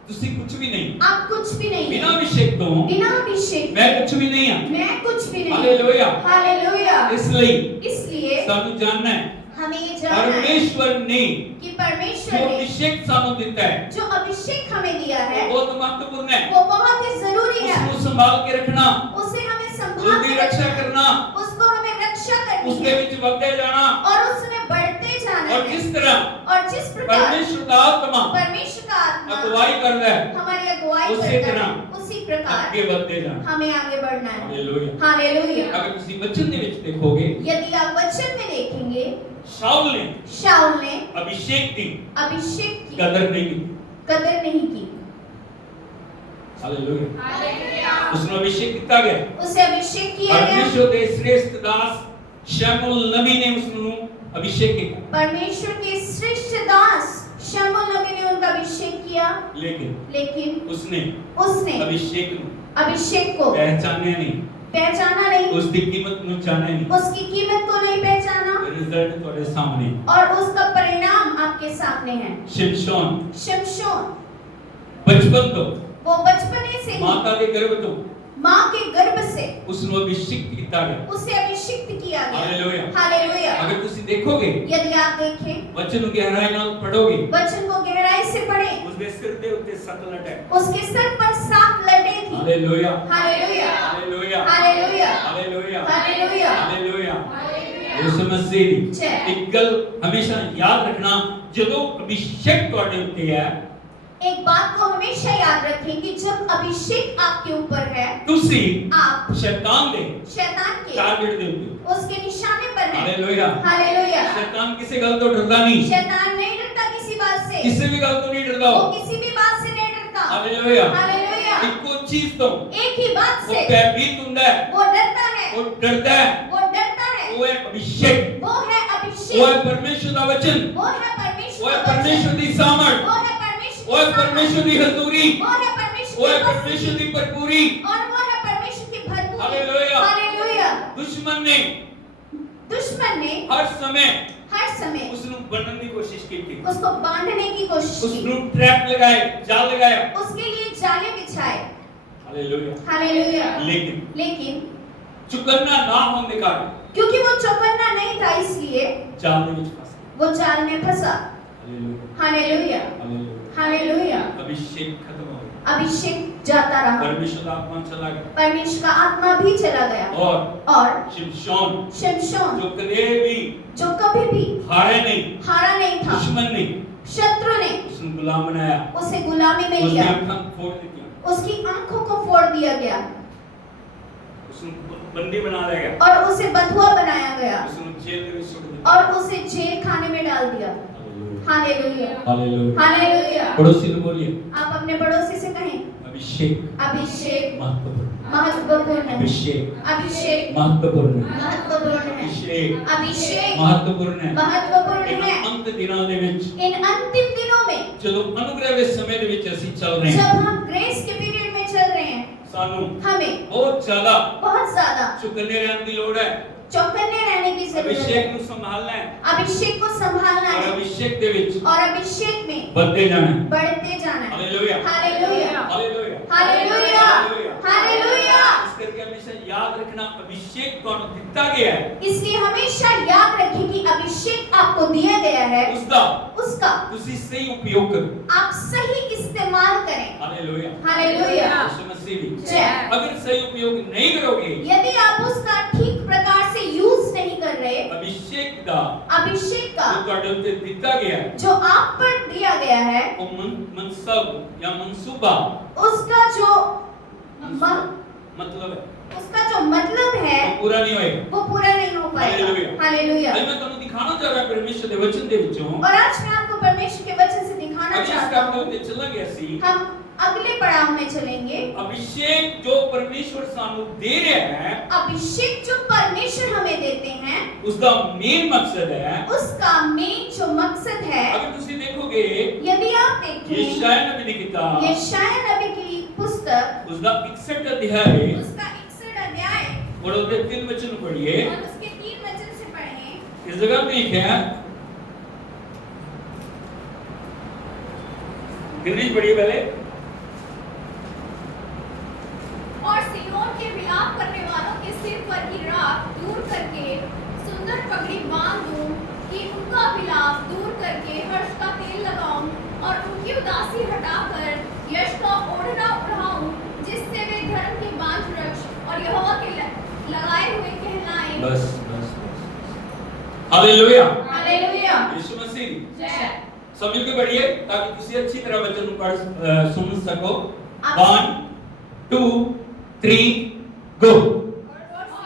ਤੁਸੀਂ कुछ भी नहीं आप कुछ भी नहीं बिना अभिषेक तो बिना अभिषेक मैं कुछ भी नहीं हूं मैं कुछ भी नहीं हालेलुया हालेलुया इसलिए इसलिए ਸਾਨੂੰ जानना है हमें ये जानना है परमेश्वर ने कि जो परमेश्वर ने अभिषेक ਸਾਨੂੰ ਦਿੱਤਾ है जो अभिषेक हमें दिया वो है बहुत महत्वपूर्ण है वो बहुत ही जरूरी है उसको संभाल के रखना उसे हमें संभाल उसकी के रक्षा रखना करना है। उसको हमें रक्षा करनी उसके है ਵਿੱਚ ਵਧਦੇ ਜਾਣਾ और उसमें बढ़ते जाना और है जिस तरह और जिस प्रकार परमेश्वर का आत्मा परमेश्वर का आत्मा अगुवाई करता है हमारी अगुवाई उसी करता तरह है उसी प्रकार ਅੱਗੇ ਵਧਦੇ ਜਾਣਾ हमें आगे बढ़ना है ਹਾਲੇਲੂਇਆ हालेलुया अगर ਤੁਸੀਂ वचन ਦੇ ਵਿੱਚ ਦੇਖੋਗੇ यदि आप वचन में देखेंगे शाऊल ने शाऊल ने अभिषेक की अभिषेक की कदर नहीं की कदर नहीं की हालेलुया उसने अभिषेक किया गया उसे अभिषेक किया गया परमेश्वर के श्रेष्ठ दास शमूएल नबी ने उसਨੂੰ अभिषेक किया परमेश्वर के श्रेष्ठ दास शमूएल नबी ने उनका अभिषेक किया लेकिन उसने उसने अभिषेक को पहचाने नहीं पहचाना नहीं उसकी कीमत ਨੂੰ जाने नहीं उसकी कीमत को नहीं पहचाना रिजल्ट ਤੁਹਾਡੇ सामने और उसका परिणाम आपके सामने है शिमशोन शिमशोन बचपन तो वो बचपने से ही माता के गर्भ तो माँ के गर्भ से उसਨੂੰ अभिषेक ਕੀਤਾ ਗਿਆ उसे अभिषिक्त किया गया हालेलुया हालेलुया अगर ਤੁਸੀਂ ਦੇਖੋਗੇ यदि आप देखें वचन ਨੂੰ गहराई ਨਾਲ पढ़ोगे वचन को गहराई से पढ़ें उसके सिर ਦੇ ਉੱਤੇ ਸੱਤ ਲਟ ਹੈ उसके सर पर 7 लटें थी hallelujah hallelujah hallelujah hallelujah hallelujah hallelujah hallelujah Yeshu Masih दी जय। एक गल हमेशा याद रखना, ਜਦੋਂ अभिषेक ਤੁਹਾਡੇ ਉੱਤੇ है, एक बात को हमेशा याद रखें कि जब अभिषेक आपके ऊपर है, ਤੁਸੀਂ आप शैतान ਦੇ शैतान के टारगेट ਦੇ ਉੱਤੇ उसके निशाने पर हैं। हालेलुया। हालेलुया। शैतान किसी गल तो डरदा नहीं, शैतान नहीं डरता किसी बात से, किसी भी गल तो नहीं डरदा वो किसी भी बात से नहीं डरता। हालेलुया। हालेलुया। ਇੱਕੋ ਚੀਜ਼ ਤੋਂ एक ही बात वो से भयभीत ਹੁੰਦਾ है, वो डरता है, वो डरदा है, वो डरता है। वो है अभिषेक, वो है वो अभिषेक, है परमेश्वर का वचन, वो है वो है परमेश्वर का परमेश्वर वचन, की सामर्थ, वो है परमेश्वर वो है की परमेश्वर की हजूरी, वो है वो परमेश्वर है की परमेश्वर की भरपूरी। और वो है परमेश्वर की भरपूरी। हालेलुया। हालेलुया। दुश्मन ने दुश्मन ने हर समय हर समय उसनु बनने की कोशिश की थी, उसको बांधने की कोशिश की, उसनु ट्रैप लगाए, जाल लगाया। उसके लिए जाले बिछाए। हालेलुया। हालेलुया। लेकिन चुकन्ना ना होने का क्योंकि वो चौकन्ना नहीं था, इसलिए जाल में फंस गया। वो जाल में फंसा। हालेलुया। हालेलुया। हालेलुया। हालेलुया। अभिषेक खत्म हो गया, अभिषेक जाता रहा, परमेश्वर का आत्मा चला गया, परमेश्वर का आत्मा भी चला गया। और शिमशोन शिमशोन जो कभी भी जो कभी भी हारे नहीं, हारा नहीं था, दुश्मन ने शत्रु ने उसने गुलाम बनाया, उसे गुलामी में उसने लिया, आंखें फोड़ दी, उसकी आंखों को फोड़ दिया गया उसने बंदी बना दिया गया, और उसे बंधुआ बनाया गया उसने जेल में सुट दिया। और उसे जेल खाने में डाल दिया। हालेलुया। हालेलुया। हालेलुया। पड़ोसी को बोलिए, आप अपने पड़ोसी से कहें, अभिषेक अभिषेक महत्वपूर्ण, महत्वपूर्ण है। अभिषेक अभिषेक महत्वपूर्ण है, महत्वपूर्ण है। अभिषेक अभिषेक महत्वपूर्ण है। महत्वपूर्ण इन है। अंत दिनों ਦੇ ਵਿੱਚ इन अंतिम दिनों में ਜਦੋਂ अनुग्रह ਦੇ ਸਮੇਂ ਦੇ ਵਿੱਚ ਅਸੀਂ ਚੱਲ ਰਹੇ जब ਹਾਂ, हम ग्रेस के पीरियड में चल रहे हैं, ਸਾਨੂੰ हमें बहुत ज्यादा बहुत ज्यादा चुकन्ने रहने की लोड़ है, चौकन्ने रहने की जरूरत अभिषेक है। ਨੂੰ ਸੰਭਾਲਣਾ है अभिषेक को संभालना और है अभिषेक ਦੇ ਵਿੱਚ और अभिषेक में बढ़ते जाना है। बढ़ते जाना है। Hallelujah. Hallelujah. Hallelujah. Hallelujah. Hallelujah. इस करके हमेशा याद रखना, अभिषेक कौन दिता गया है, इसलिए हमेशा याद रखें कि अभिषेक आपको दिया गया है, उसका उसका ਤੁਸੀਂ सही उपयोग करो। आप सही इस्तेमाल करें। हालेलुया। हालेलुया। यीशु मसीह भी जय। अगर सही उपयोग नहीं करोगे, यदि आप उसका ठीक प्रकार से यूज नहीं कर रहे, अभिषेक का अभिषेक का जो ਤੁਹਾਡੇ ਉੱਤੇ ਦਿੱਤਾ ਗਿਆ ਹੈ, जो आप पर दिया गया है, वो मनसब या मनसूबा उसका जो मतलब है, उसका जो मतलब है वो पूरा नहीं होएगा। वो पूरा नहीं हो पाएगा। हालेलुया। हालेलुया। आज मैं ਤੁਹਾਨੂੰ ਦਿਖਾਣਾ ਚਾਹ ਰਿਹਾ ਪਰਮੇਸ਼ਰ ਦੇ ਵਚਨ ਦੇ ਵਿੱਚੋਂ, और आज मैं आपको परमेश्वर के वचन से दिखाना अगले चाहता स्टेप हूँ। ਦੇ ਉੱਤੇ ਚੱਲਾ ਗਿਆ ਸੀ। हम अगले पड़ाव में चलेंगे। अभिषेक जो परमेश्वर ਸਾਨੂੰ दे रहा है, अभिषेक जो परमेश्वर हमें देते हैं, उसका मेन मकसद है, उसका मेन जो मकसद है, अगर ਤੁਸੀਂ देखोगे यदि आप देखें यशायाह नबी की किताब, यशायाह नबी की पुस्तक, उसका 61 अध्याय उसका 61 अध्याय और उसके 3 वचन पढ़िए। और उसके 3 वचन से पढ़ें। इस जगह पे लिखा है, इंग्लिश पढ़िए पहले। और सिय्योन के विलाप करने वालों के सिर पर की राख दूर करके सुंदर पगड़ी बांध दूं, कि उनका विलाप दूर करके हर्ष का तेल लगाऊं और उनकी उदासी हटाकर यश का ओढ़ना उड़ाऊं, जिससे वे धर्म के बांझ वृक्ष और यहोवा के लगाए हुए कहलाएं। बस बस हालेलुया। हालेलुया। यीशु मसीह जय। सब मिलके पढ़िए ताकि ਤੁਸੀਂ अच्छी तरह वचन को पढ़ सुन सको। आप- 1 2 3 गो।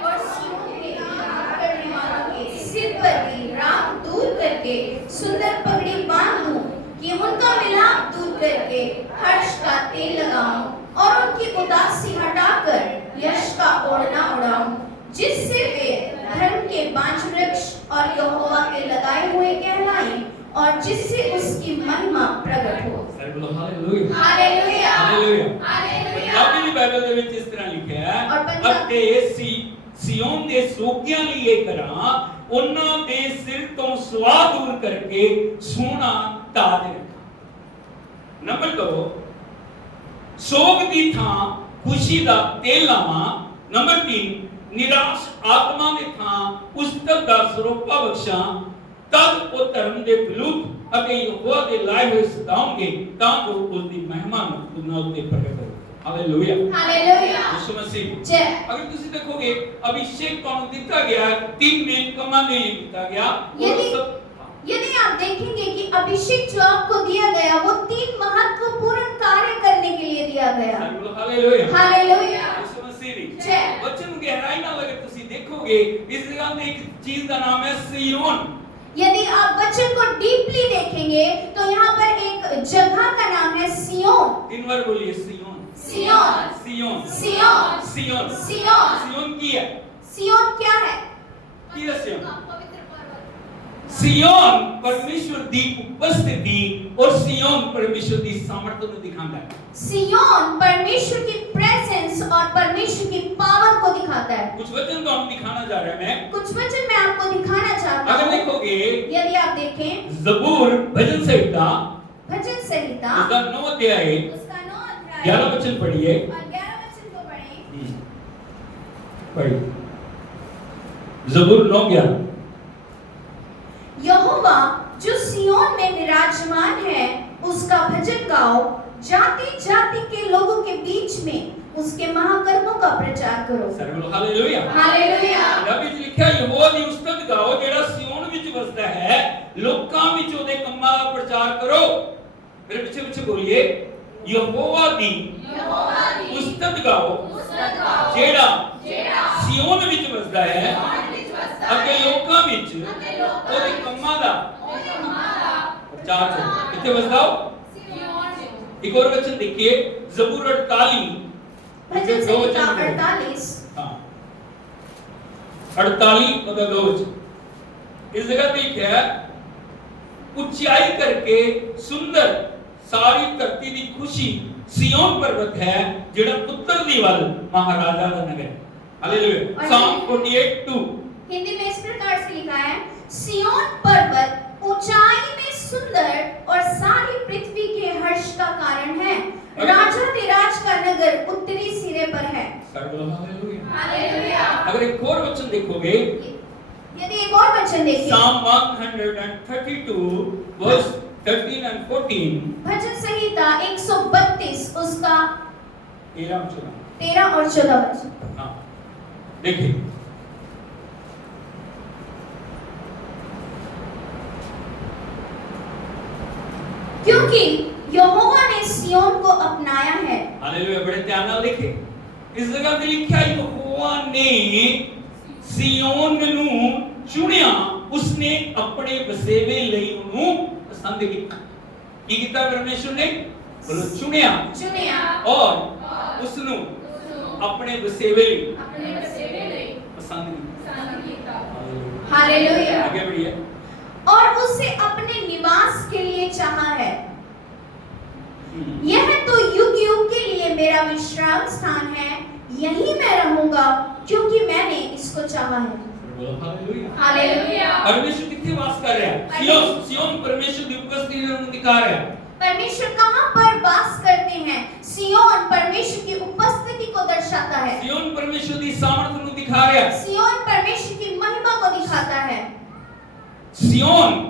और सिय्योन के विलाप करने वालों के सिर पर की राख दूर करके सुंदर पगड़ी बांध दूं, कि उनका विलाप दूर करके हर्ष का तेल लगाऊं और उनकी उदासी हटाकर यश का ओढ़ना उड़ाऊं, जिससे वे धर्म के बांझ वृक्ष और यहोवा के लगाए हुए कहलाएं और जिससे उसकी महिमा प्रकट हो। सारे बोलो hallelujah. Hallelujah. Hallelujah. Hallelujah. Punjabi ਦੀ ਬਾਈਬਲ ਦੇ ਵਿੱਚ ਇਸ ਤਰ੍ਹਾਂ ਲਿਖਿਆ ਹੈ, और पंजाब- ਅਤੇ ਸਿਯੋਨ ਦੇ ਸੋਗਿਆਂ ਲਈ ਇਹ ਕਰਾਂ, ਉਹਨਾਂ ਦੇ ਸਿਰ ਤੋਂ ਸਵਾ ਦੂਰ ਕਰਕੇ ਸੋਹਣਾ ਤਾਜ ਰੱਖਾਂ। ਨੰਬਰ 2 ਸੋਗ ਦੀ ਥਾਂ ਖੁਸ਼ੀ ਦਾ ਤੇਲ ਲਾਵਾਂ। ਨੰਬਰ 3 ਨਿਰਾਸ਼ ਆਤਮਾ ਦੀ ਥਾਂ ਉਸਤਤ ਦਾ ਸਰੋਪਾ ਬਖਸ਼ਾਂ। तब वो धर्म के विरुद्ध ਅਤੇ ਯਹੋਵਾ ਦੇ ਲਾਏ ਹੋਏ ਸਦਾਉਂਗੇ, ਤਾਂ ਜੋ ਉਸ ਦੀ ਮਹਿਮਾ ਨੂੰ ਦੁਨੀਆ ਉੱਤੇ ਪ੍ਰਗਟ ਹੋਵੇ। हालेलुया हालेलुया यीशु मसीह जय अगर ਤੁਸੀਂ देखोगे अभिषेक कौन दिखता गया तीन मेन कमांड ये दिखता गया यदि आप देखेंगे कि अभिषेक जो आपको दिया गया वो 3 महत्वपूर्ण कार्य करने के लिए दिया गया हालेलुया हालेलुया यीशु मसीह जय वचन गहराई ਨਾਲ अगर ਤੁਸੀਂ देखोगे इस जगह में एक चीज का नाम है सियोन यदि आप वचन को डीपली देखेंगे तो यहाँ पर एक जगह का नाम है सियोन तीन बार बोलिए सियोन सियोन सियोन सियोन सियोन सियोन सियोन की है सियोन क्या है सियोन पवित्र पर्वत सियोन परमेश्वर दी उपस्थिति और सियोन परमेश्वर दी सामर्थ्य को दिखाता है सियोन परमेश्वर की प्रेजेंस और परमेश्वर की पावर को दिखाता है कुछ वचन तो हम दिखाना जा रहे हैं कुछ वचन मैं आपको दिखाना चाहता अगर हूँ देखोगे यदि आप देखें जबूर भजन संहिता भजन संहिता उसका 9 अध्याय उसका 9 अध्याय 11 वचन पढ़िए और 11 वचन को पढ़ें पढ़िए जबूर 9:11 यहोवा जो सियोन में विराजमान है उसका भजन गाओ जाति जाति के लोगों के बीच में उसके महाकर्मों का प्रचार करो सर्व लोग हालेलुया हालेलुया रब जी लिखा यहोवा दी उस्तत गाओ जेड़ा सियोन विच वसदा है लोकां विच ओदे कम्मां दा प्रचार करो मेरे पीछे पीछे बोलिए यहोवा दी उस्तत गाओ जेड़ा सियोन विच वसदा है अगे लोकां विच ओदे कम्मां दा प्रचार करो किथे वसदा हो एक और वचन देखिए जबूर 48 भजन संहिता 48 हाँ 48 मतलब 2 वचन इस जगह पे क्या है ऊंचाई करके सुंदर सारी धरती दी खुशी सियोन पर्वत है जेड़ा उत्तर दी वाल महाराजा दा नगर हालेलुया साम 48:2 हिंदी में इस प्रकार से लिखा है सियोन पर्वत ऊंचाई में सुंदर और सारी पृथ्वी के हर्ष का कारण है राजाधिराज का नगर उत्तरी सिरे पर है हालेलुया अगर एक और वचन देखोगे यदि एक और वचन देखिए Psalm 132 verse 13 and 14 भजन संहिता 132 उसका 13 और 14 वचन हाँ देखिए क्योंकि यहोवा ने सियोन को अपनाया है हालेलुया बड़े ध्यान ਨਾਲ देखिए इस जगह पे लिखा है यहोवा ने सियोन ਨੂੰ चुनिया उसने अपने बसेवे ਲਈ ਉਹਨੂੰ पसंद ਕੀਤਾ ਕੀ ਕੀਤਾ परमेश्वर ने बोलो चुनिया और उसनु अपने बसेवे ਲਈ पसंद ਕੀਤਾ हालेलुया आगे बढ़िए और उसे अपने निवास के लिए चाहा है यह तो युग युग के लिए मेरा विश्राम स्थान है यही मैं रहूंगा क्योंकि मैंने इसको चाहा है हालेलुया परमेश्वर कितने वास कर रहा है सियोन परमेश्वर की उपस्थिति में दिखा रहा है परमेश्वर कहां पर वास करते हैं सियोन परमेश्वर की उपस्थिति को दर्शाता है सियोन परमेश्वर की सामर्थ्य को दिखा रहा है सियोन परमेश्वर की महिमा को दिखाता है सियोन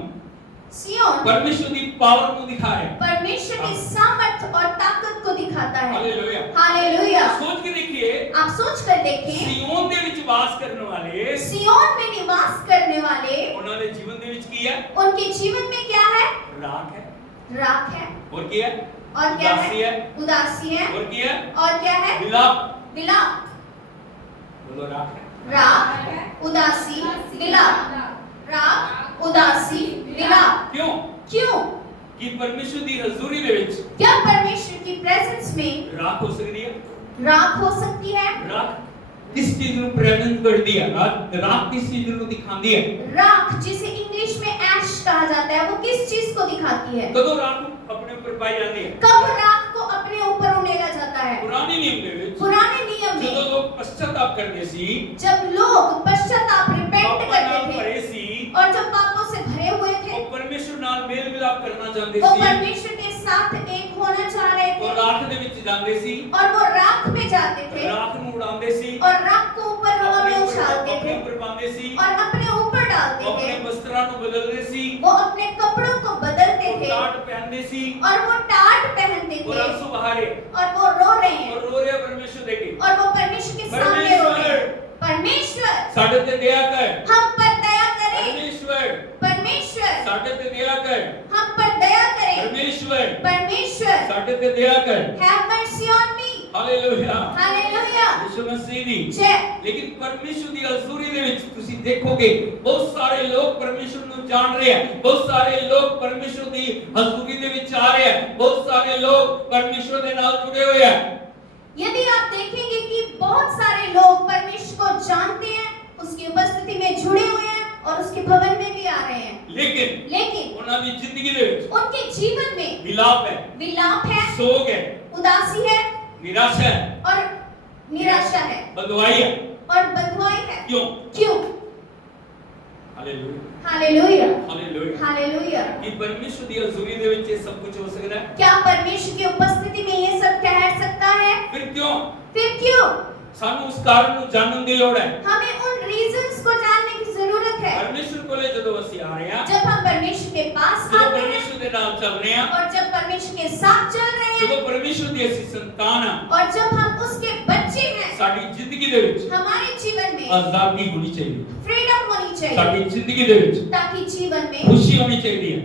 परमेश्वर की पावर को दिखा रहा है परमेश्वर की सामर्थ्य और ताकत को दिखाता है हालेलुया हालेलुया सोच के देखिए आप सोच कर देखें सियोन ਦੇ ਵਿੱਚ ਵਾਸ ਕਰਨ ਵਾਲੇ सियोन में निवास करने वाले ਉਹਨਾਂ ਦੇ ਜੀਵਨ ਦੇ ਵਿੱਚ ਕੀ ਹੈ उनके जीवन में क्या है राख है और क्या है उदासी है और क्या है और क्या है विलाप बोलो राख उदासी विलाप राख उदासी विलाप क्यों कि परमेश्वर दी हजूरी दे विच क्या परमेश्वर की प्रेजेंस में राख हो सकती है राख हो सकती है राख किस चीज को प्रेजेंट कर दिया राख किस चीज को दिखाती है राख जिसे इंग्लिश में ऐश कहा जाता है वो किस चीज को दिखाती है कब राख अपने ऊपर पाई जाती है कब राख को अपने ऊपर उड़ेला जाता है पुराने नियम दे विच पुराने नियम में जब लोग पश्चाताप करते सी जब लोग पश्चाताप रिपेंट करते थे और जब पापों से भरे हुए थे और परमेश्वर नाल मेल मिलाप करना चाहते वो सी परमेश्वर के साथ एक होना चाह रहे थे और राख दे विच जांदे सी और वो राख में जाते थे राख ਨੂੰ ਉਡਾਉਂਦੇ ਸੀ और राख को ऊपर हवा में उछालते थे ऊपर पाते सी और अपने ऊपर डालते अपने थे वस्त्रां ਨੂੰ बदलते सी वो अपने कपड़ों को बदलते थे टाट पहनते सी और वो टाट पहनते और थे आंसू बहारे और वो रो रहे हैं और रो रहे परमेश्वर देखे और वो परमेश्वर के सामने रो रहे हैं। परमेश्वर साढ़े ते दया कर हम पर दया करे, परमेश्वर परमेश्वर साढ़े ते दया कर हम पर दया करे, परमेश्वर परमेश्वर साढ़े ते दया कर have mercy on me. Hallelujah hallelujah Yeshu Masih दी जय। लेकिन परमेश्वर ਦੀ ਹਜ਼ੂਰੀ ਦੇ ਵਿੱਚ ਤੁਸੀਂ ਦੇਖੋਗੇ ਬਹੁਤ ਸਾਰੇ ਲੋਕ ਪਰਮੇਸ਼ਰ ਨੂੰ ਜਾਣ ਰਹੇ ਹਨ, ਬਹੁਤ ਸਾਰੇ ਲੋਕ ਪਰਮੇਸ਼ਰ ਦੀ ਹਜ਼ੂਰੀ ਦੇ ਵਿੱਚ ਆ ਰਹੇ ਹਨ, ਬਹੁਤ ਸਾਰੇ ਲੋਕ ਪਰਮੇਸ਼ਰ ਦੇ ਨਾਲ ਜੁੜੇ ਹੋਏ ਹਨ। यदि आप देखेंगे कि बहुत सारे लोग परमेश्वर को जानते हैं, उसकी उपस्थिति में जुड़े हुए हैं और उसके भवन में भी आ रहे हैं, लेकिन ਉਹਨਾਂ ਦੀ ਜ਼ਿੰਦਗੀ ਦੇ ਵਿੱਚ उनके जीवन में विलाप है, विलाप है, सोग है, उदासी है निराशा है और निराशा है बदवाई है। और बदवाई है। क्यों? Hallelujah hallelujah hallelujah hallelujah. कि परमेश्वर ਦੀ ਹਜ਼ੂਰੀ ਦੇ ਵਿੱਚ ਇਹ ਸਭ ਕੁਝ ਹੋ ਸਕਦਾ ਹੈ। क्या परमेश्वर की उपस्थिति में ये सब ठहर सकता है? फिर क्यों? फिर क्यों? ਸਾਨੂੰ ਉਸ ਕਾਰਨ ਨੂੰ ਜਾਣਨ ਦੀ ਲੋੜ ਹੈ। हमें उन रीजंस को जानने की जरूरत है। परमेश्वर ਕੋਲੇ ਜਦੋਂ ਅਸੀਂ ਆ ਰਹੇ ਹਾਂ, जब हम परमेश्वर के पास ਜਦੋਂ आते हैं परमेश्वर ਦੇ ਨਾਲ ਚੱਲ ਰਹੇ ਹਾਂ, और जब परमेश्वर के साथ चल रहे हैं ਜਦੋਂ परमेश्वर ਦੀ ਅਸੀਂ ਸੰਤਾਨ ਹਾਂ, और जब हम उसके बच्चे हैं, ਸਾਡੀ ਜ਼ਿੰਦਗੀ ਦੇ ਵਿੱਚ हमारे जीवन में आजादी होनी चाहिए, फ्रीडम होनी चाहिए, ਸਾਡੀ ਜ਼ਿੰਦਗੀ ਦੇ ਵਿੱਚ ताकि जीवन में खुशी होनी चाहिए,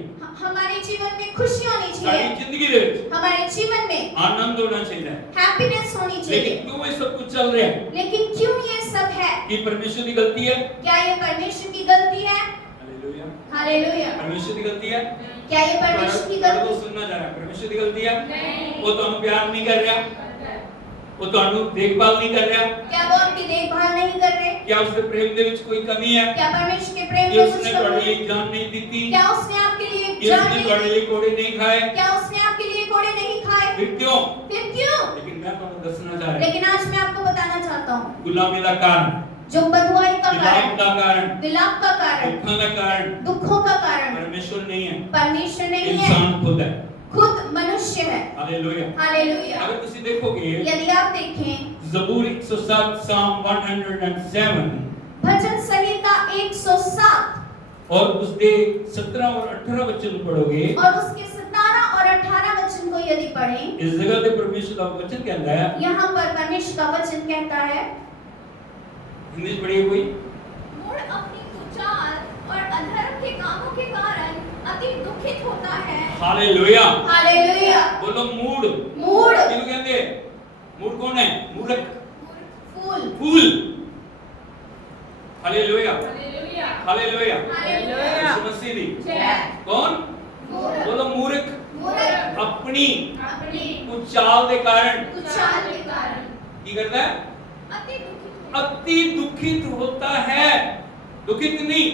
हमारे जीवन में खुशी होनी साडी चाहिए, ਜ਼ਿੰਦਗੀ ਦੇ ਵਿੱਚ हमारे जीवन में आनंद होना चाहिए। हैप्पीनेस होनी लेकिन चाहिए। क्यों ये सब कुछ चल रहा है? लेकिन क्यों ये सब है? कि परमेश्वर की गलती है? क्या ये परमेश्वर की गलती है? Hallelujah hallelujah. परमेश्वर की गलती है? क्या ये परमेश्वर की तो गलती? सुनना जा रहा है, परमेश्वर की गलती है? वो तो प्यार नहीं कर रहा, वो तो देखभाल नहीं कर रहा, क्या वो आपकी देखभाल नहीं कर रहे? क्या उसके प्रेम दे विच कोई कमी है? क्या परमेश्वर के प्रेम कि में कुछ उसने कमी ਤੁਹਾਡੇ है? ਲਈ जान नहीं दी? क्या उसने आपके लिए कि जान उसने नहीं ਤੁਹਾਡੇ दी? ਲਈ कोड़े नहीं खाए? क्या उसने आपके लिए कोड़े नहीं खाए? फिर क्यों? फिर क्यों? लेकिन मैं ਤੁਹਾਨੂੰ ਦੱਸਣਾ चाह रहा लेकिन आज मैं आपको बताना चाहता हूँ, गुलामी का कारण, जो बदुआई का विलाप कारण, का कारण, विलाप का कारण, दुखों का कारण दुखों का कारण परमेश्वर नहीं है, परमेश्वर नहीं है, इंसान खुद है। खुद मनुष्य है। हालेलुया। हालेलुया। अगर ਤੁਸੀਂ ਦੇਖੋਗੇ यदि आप देखें ज़बूर 107 साम 107 भजन संहिता 107 और उसके 17 और 18 वचन पढ़ोगे, और उसके 17 और 18 वचन को यदि पढ़ें, इस जगह पे परमेश्वर का वचन कहता है, यहाँ पर परमेश्वर का वचन कहता है, हिंदी में पढ़िए कोई, मूढ़ अपनी कुचाल और अधर्म के कामों के कारण अति दुखित होता है। हालेलुया। हालेलुया। बोलो मूड, मूड, किसको कहते हैं? मूड कौन है? मूर्ख, fool, fool. Hallelujah hallelujah. Hallelujah. Hallelujah. Yeshu Masih दी जय। कौन? मूर्ख, बोलो मूर्ख मूर्ख अपनी अपनी कुचाल के कारण कुचाल के कारण की करता है? अति दुखित अति दुखित होता है। दुखित नहीं,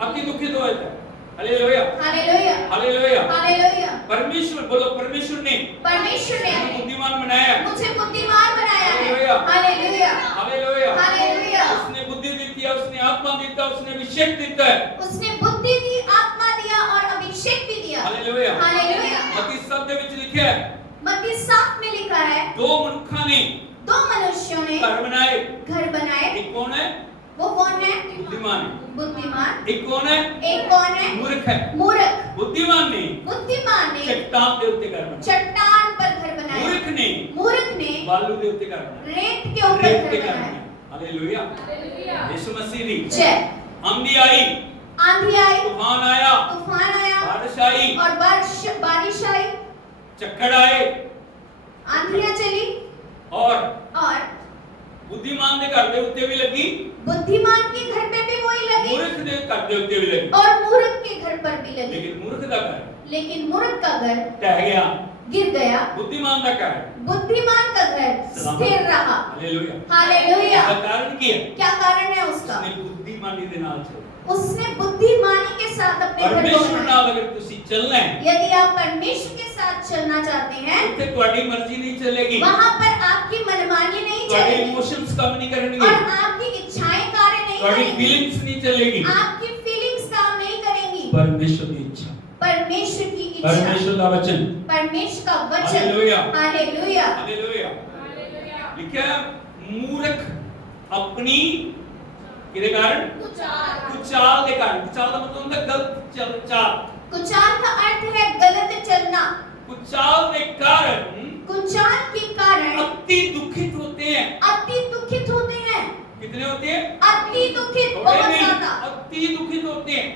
अति दुखित होता है। Hallelujah hallelujah. हालेलुया। हालेलुया। परमेश्वर, बोलो परमेश्वर ने परमेश्वर मुझे ने बुद्धिमान बनाया। मुझे बुद्धिमान बनाया है। हालेलुया। हालेलुया। हालेलुया। हालेलुया। उसने बुद्धि दी है, उसने आत्मा दी है, उसने अभिषेक दिया है। उसने बुद्धि दी, आत्मा दिया और अभिषेक भी दिया। हालेलुया। हालेलुया। मत्ती 7 ਦੇ ਵਿੱਚ ਲਿਖਿਆ ਹੈ, मत्ती 7 में लिखा है, दो मनुष्यों ने दो मनुष्यों ने घर बनाए। घर बनाए। एक कौन है? वो कौन है? बुद्धिमान है। बुद्धिमान। एक कौन है? एक कौन है? मूर्ख है। मूर्ख। बुद्धिमान ने बुद्धिमान ने चट्टान के ऊपर घर बनाया, चट्टान पर घर बनाया। मूर्ख ने मूर्ख ने बालू के ऊपर घर बनाया, रेत के ऊपर रेत घर के घर बनाया। बनाया। हालेलुया। हालेलुया। यीशु मसीह दी जय। आंधी आई, आंधी आई, तूफान आया, तूफान आया बारिश आई, और बारिश आई, चक्कर आए आंधियां चली और और बुद्धिमान के घर के उत्ते भी लगी, बुद्धिमान के घर पे भी वही लगी मूर्ख के घर के उत्ते भी लगी। और मूर्ख के घर पर भी लगी। लेकिन मूर्ख का घर लेकिन मूर्ख का घर ढह गया, गिर गया, बुद्धिमान का घर बुद्धिमान का घर स्थिर रहा। हालेलुया। हालेलुया। इसका कारण क्या है? क्या कारण है उसका? उसने बुद्धिमानी के नाल चल, उसने बुद्धिमानी के साथ अपने घर को परमेश्वर बनाया। नाल अगर तुसी चलना है, यदि आप परमेश्वर के साथ चलना चाहते हैं, उत्ते तुम्हारी मर्जी नहीं चलेगी, वहाँ पर आपकी मनमानी नहीं तुम्हारे चलेगी इमोशंस काम नहीं और करेंगे, आपकी इच्छाएं कार्य नहीं तुम्हारी करेंगी, फीलिंग्स नहीं चलेगी। आपकी फीलिंग्स काम नहीं करेंगी। परमेश्वर की इच्छा, परमेश्वर की इच्छा, परमेश्वर का वचन। परमेश्वर का वचन। हालेलुया। हालेलुया। हालेलुया। हालेलुया। लिखा है, मूर्ख अपनी किरे कारण कुचाल कुचाल के कारण। कुचाल का मतलब होता है गलत चाल, कुचाल का अर्थ है गलत चलना। कुचाल के कारण कुचाल के कारण अति दुखित होते हैं। अति दुखित होते हैं। कितने होते हैं? अति दुखित, थोड़े बहुत नहीं, ज्यादा। अति दुखित होते हैं,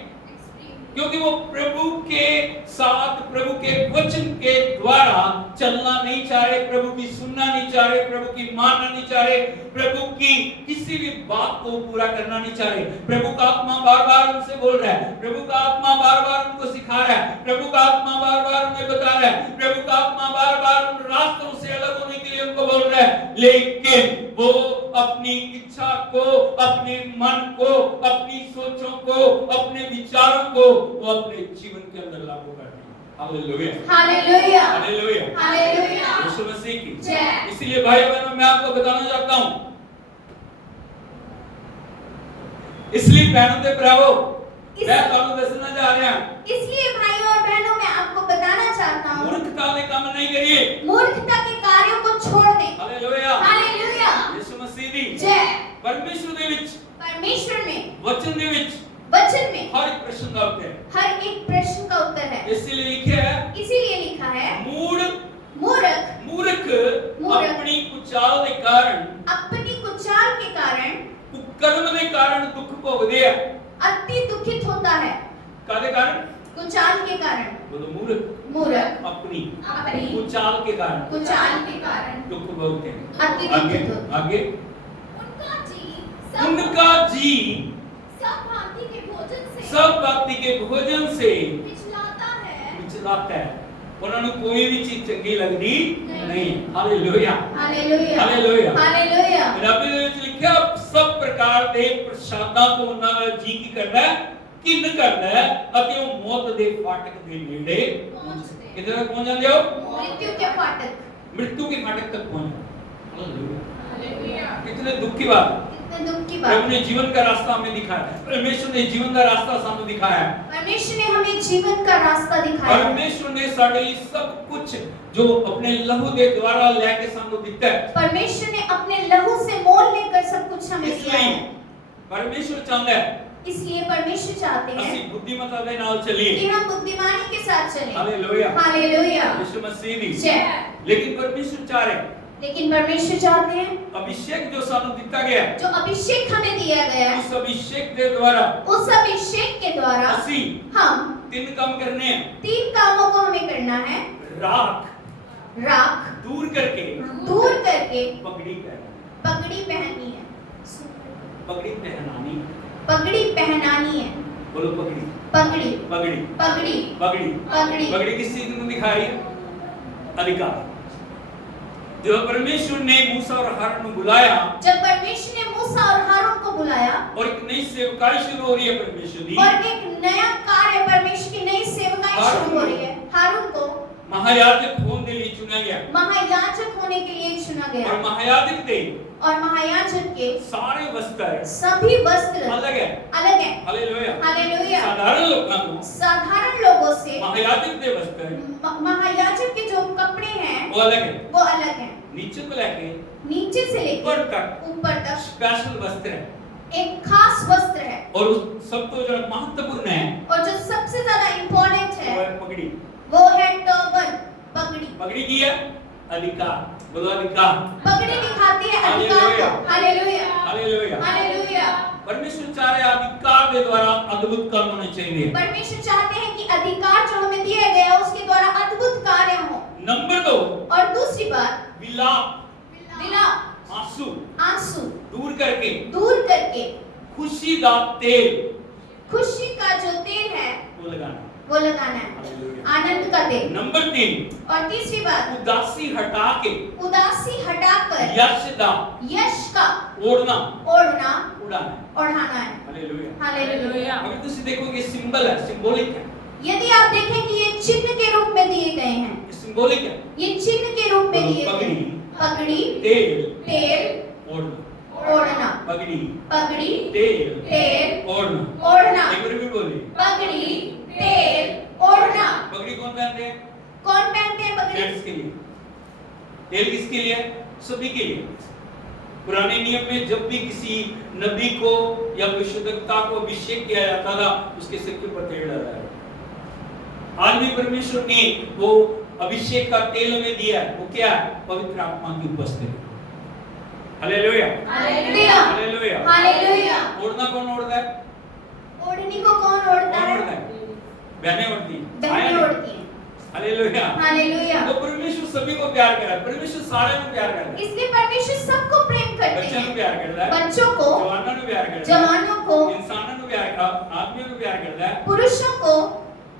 क्योंकि वो प्रभु के साथ, प्रभु के वचन के द्वारा चलना नहीं चाह रहे, प्रभु की सुनना नहीं चाह रहे, प्रभु की मानना नहीं चाह रहे, प्रभु की किसी भी बात को पूरा करना नहीं चाह रहे। प्रभु का आत्मा बार-बार उनसे बोल रहा है, प्रभु का आत्मा बार-बार उनको सिखा रहा है, प्रभु का आत्मा बार-बार उन्हें बता रहा है, प्रभु का आत्मा बार-बार उन रास्तों से अलग होने के लिए उनको बोल रहा है, लेकिन वो अपनी इच्छा को, अपने मन को, अपनी सोचों को, अपने विचारों को वो अपने जीवन के अंदर लागू करते हैं। Hallelujah, hallelujah, hallelujah, hallelujah. Yeshu Masih की जय। इसलिए भाई बहनों, मैं आपको बताना चाहता हूं, इसलिए बहनों के भरावो, मैं ਤੁਹਾਨੂੰ ਦੱਸਣਾ ਜਾ ਰਿਹਾ ਹਾਂ, इसलिए भाइयों और बहनों, मैं आपको बताना चाहता हूँ, मूर्खता के काम नहीं करिए। मूर्खता के कार्यों को छोड़ दें। हालेलुया, हालेलुया, यीशु मसीह ਦੀ जय। परमेश्वर ਦੇ ਵਿੱਚ, परमेश्वर में, वचन ਦੇ ਵਿੱਚ वचन में हर एक प्रश्न का उत्तर है। हर एक प्रश्न का उत्तर है। इसलिए लिखा है, इसीलिए लिखा है, मूर्ख मूर्ख मूर्ख अपनी कुचाल के कारण, अपनी कुचाल के कारण, कुकर्म के कारण दुख भोगदे है। अति दुखित होता है। कादे कारण? कुचाल के कारण। बोलो, मूर्ख मूर्ख अपनी अपनी कुचाल के कारण कुचाल के कारण दुख भोगते हैं। अति आगे दुखित होते हैं। आगे, उनका जी उनका जी सब भांति के भोजन से सब भांति के भोजन से पिछलाता है। विचलाता है। उन्होंने कोई भी चीज चंगी लगती नहीं। Hallelujah, hallelujah, hallelujah, hallelujah. रब ने लिखा सब प्रकार के प्रसादां तो उन्हां दा जी की करदा है, किन करदा है, अते वो मौत दे फाटक दे नेड़े किधर तक पहुंच जांदे हो? मृत्यु के फाटक, मृत्यु के फाटक तक पहुंच जाओ। Hallelujah, hallelujah. कितने दुख की बात। इतने दुख की प्रभु बात। ने जीवन का रास्ता हमें दिखाया है, परमेश्वर ने जीवन का रास्ता सामने दिखाया है, परमेश्वर ने हमें जीवन का रास्ता दिखाया है। परमेश्वर ने साडे लिए सब कुछ जो अपने लहू के द्वारा लेके सामने दिता है। परमेश्वर ने अपने लहू से मोल लेकर सब कुछ हमें दिया इसलिए है। परमेश्वर चाहता है इसलिए परमेश्वर चाहते हैं ਅਸੀਂ बुद्धिमत्ता ਦੇ ਨਾਲ ਚੱਲੀਏ। कि हम बुद्धिमानी के साथ चलें। हालेलुया, हालेलुया, यीशु मसीह दी। जय। लेकिन परमेश्वर चाह रहे हैं, लेकिन परमेश्वर चाहते हैं अभिषेक जो सानू दिता गया है, जो अभिषेक हमें दिया गया है, उस अभिषेक के द्वारा उस अभिषेक के द्वारा ਅਸੀਂ हम 3 काम करने हैं। 3 कामों को हमें करना है। राख राख दूर करके दूर करके पगड़ी पहनानी, पगड़ी पहननी है। पगड़ी पहनानी, पगड़ी पहनानी है। बोलो पगड़ी, पगड़ी पगड़ी, पगड़ी पगड़ी, पगड़ी पगड़ी किस चीज को दिखा रही है? अधिकार। जो परमेश्वर ने मूसा और हारून को बुलाया जब परमेश्वर ने मूसा और हारून को बुलाया और एक नई सेवकाई शुरू हो रही है परमेश्वर की, और एक नया कार्य, परमेश्वर की नई सेवकाई शुरू हो रही है। हारून को महायाजक होने के लिए चुना गया महायाजक होने के लिए चुना और गया महायाजक थे और महायाजक के सारे वस्त्र सभी वस्त्र अलग है। अलग है। Hallelujah, hallelujah. साधारण लोगों को साधारण लोगों से महायाजक के वस्त्र महायाजक के जो कपड़े हैं वो अलग है। वो अलग हैं। नीचे को लेके नीचे से ऊपर लेकर तक ऊपर तक स्पेशल वस्त्र है एक खास वस्त्र है और उस सब तो जो महत्वपूर्ण है और जो सबसे ज्यादा इम्पोर्टेंट वो है है पगड़ी। वो है टर्बन, पगड़ी। पगड़ी की है अधिकार, बोलो अधिकार। पगड़ी दिखाती है अधिकार को। Hallelujah, hallelujah, hallelujah. परमेश्वर चाह रहे अधिकार के द्वारा अद्भुत काम होने चाहिए। परमेश्वर चाहते हैं कि अधिकार जो हमें दिया गया उसके द्वारा अद्भुत कार्य हो। नंबर 2, और दूसरी बात, विलाप, विलाप, आंसू आंसू दूर करके दूर करके खुशी का तेल खुशी का जो तेल है वो लगाना। वो लगाना है, हालेलुया। आनंद का तेल। नंबर 3, और तीसरी बात, उदासी हटा के उदासी हटाकर यश का यश का ओढ़ना, ओढ़ना, उड़ाना। ओढ़ाना है। हालेलुया। हालेलुया। अगर तुम देखोगे सिंबल है, सिंबॉलिक है, यदि आप देखें कि ये चिन्ह के रूप में दिए गए हैं, सिंबॉलिक है। ये चिन्ह के रूप में दिए गए हैं। पगड़ी, तेल, तेल, ओढ़ना, ओढ़ना, पगड़ी, पगड़ी, तेल, तेल, ओढ़ना। ओढ़ना, एक बार भी बोलिए, पगड़ी, तेल, ओढ़ना। पगड़ी कौन पहनते हैं? कौन पहनते हैं पगड़ी? जेंट्स के लिए। तेल किसके लिए? सभी के लिए। पुराने नियम में जब भी किसी नबी को या विशुद्धता को अभिषेक किया जाता था, उसके सिर के ऊपर तेल डाला जाता था। आज भी परमेश्वर ने वो अभिषेक का तेल हमें दिया है, वो क्या है? पवित्र आत्मा की उपस्थिति। Hallelujah, hallelujah, hallelujah, hallelujah. ओढ़ना कौन ओढ़ता है? ओढ़नी को कौन ओढ़ता कौन है? ओढ़ता है? बहनें ओढ़ती हैं, बहनें ओढ़ती हैं। Hallelujah, hallelujah. तो परमेश्वर सभी को प्यार कर रहा है, परमेश्वर सारे को प्यार करता है, इसलिए परमेश्वर सबको प्रेम करते बच्चों को हैं, प्यार करता है, बच्चों को, जवानों को प्यार करता है, जवानों को, इंसानों को प्यार करता है, आदमियों को प्यार करता है, पुरुषों को,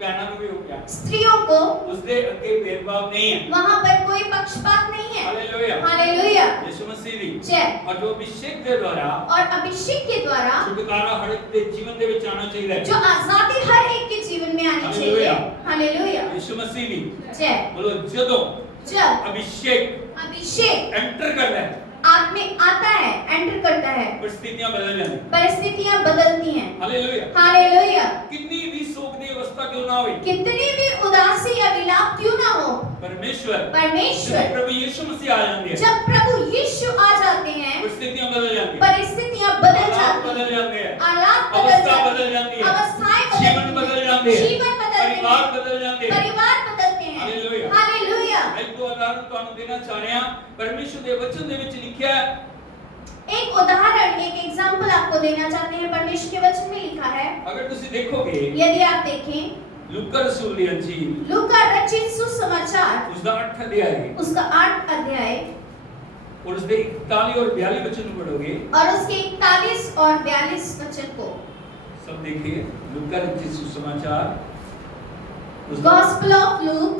बहनों को भी वो प्यार, स्त्रियों को। उसके आगे भेदभाव नहीं है। वहां पर कोई पक्षपात नहीं है। Hallelujah, hallelujah. यीशु मसीह दी जय। और जो अभिषेक के द्वारा और अभिषेक के द्वारा छुटकारा हर एक के जीवन ਦੇ ਵਿੱਚ आना चाहिए, जो आजादी हर एक के जीवन में आनी चाहिए। हालेलुया। यीशु मसीह दी जय। बोलो, ਜਦੋਂ जब अभिषेक अभिषेक एंटर करता है, आप में आता है, एंटर करता है, परिस्थितियां बदल जाती हैं। परिस्थितियां बदलती हैं। Hallelujah, hallelujah. कितनी भी शोकनी अवस्था क्यों ना हो, कितनी भी उदासी या विलाप क्यों ना हो, परमेश्वर परमेश्वर जब प्रभु यीशु मसीह आ जाते हैं, जब प्रभु यीशु आ जाते हैं, परिस्थितियां बदल जाती हैं, परिस्थितियां बदल हालात जाती बदल हैं, जाते हैं, हालात अवस्था बदल बदल जाती जाती हैं, है, अवस्थाएं जीवन बदल जाते हैं, जीवन बदलते परिवार हैं, बदल जाते हैं। परिवार बदलते हैं। हालेलुया। हालेलुया। मैं एक दो उदाहरण ਤੁਹਾਨੂੰ ਦੇਣਾ ਚਾਹ ਰਿਹਾ, परमेश्वर ਦੇ वचन ਦੇ ਵਿੱਚ लिखा है, एक उदाहरण, एक एग्जांपल आपको देना चाहते हैं। परमेश्वर के वचन में लिखा है, अगर ਤੁਸੀਂ देखोगे यदि आप देखें लूका रसूल दी अंजील लूका रचित सुसमाचार उसका 8 अध्याय है, उसका 8 अध्याय और उसके 41 और 42 वचन पढ़ोगे, और उसके 41 और 42 वचन को। सब देखिए, लूका रचित सुसमाचार उसका गॉस्पेल ऑफ लूक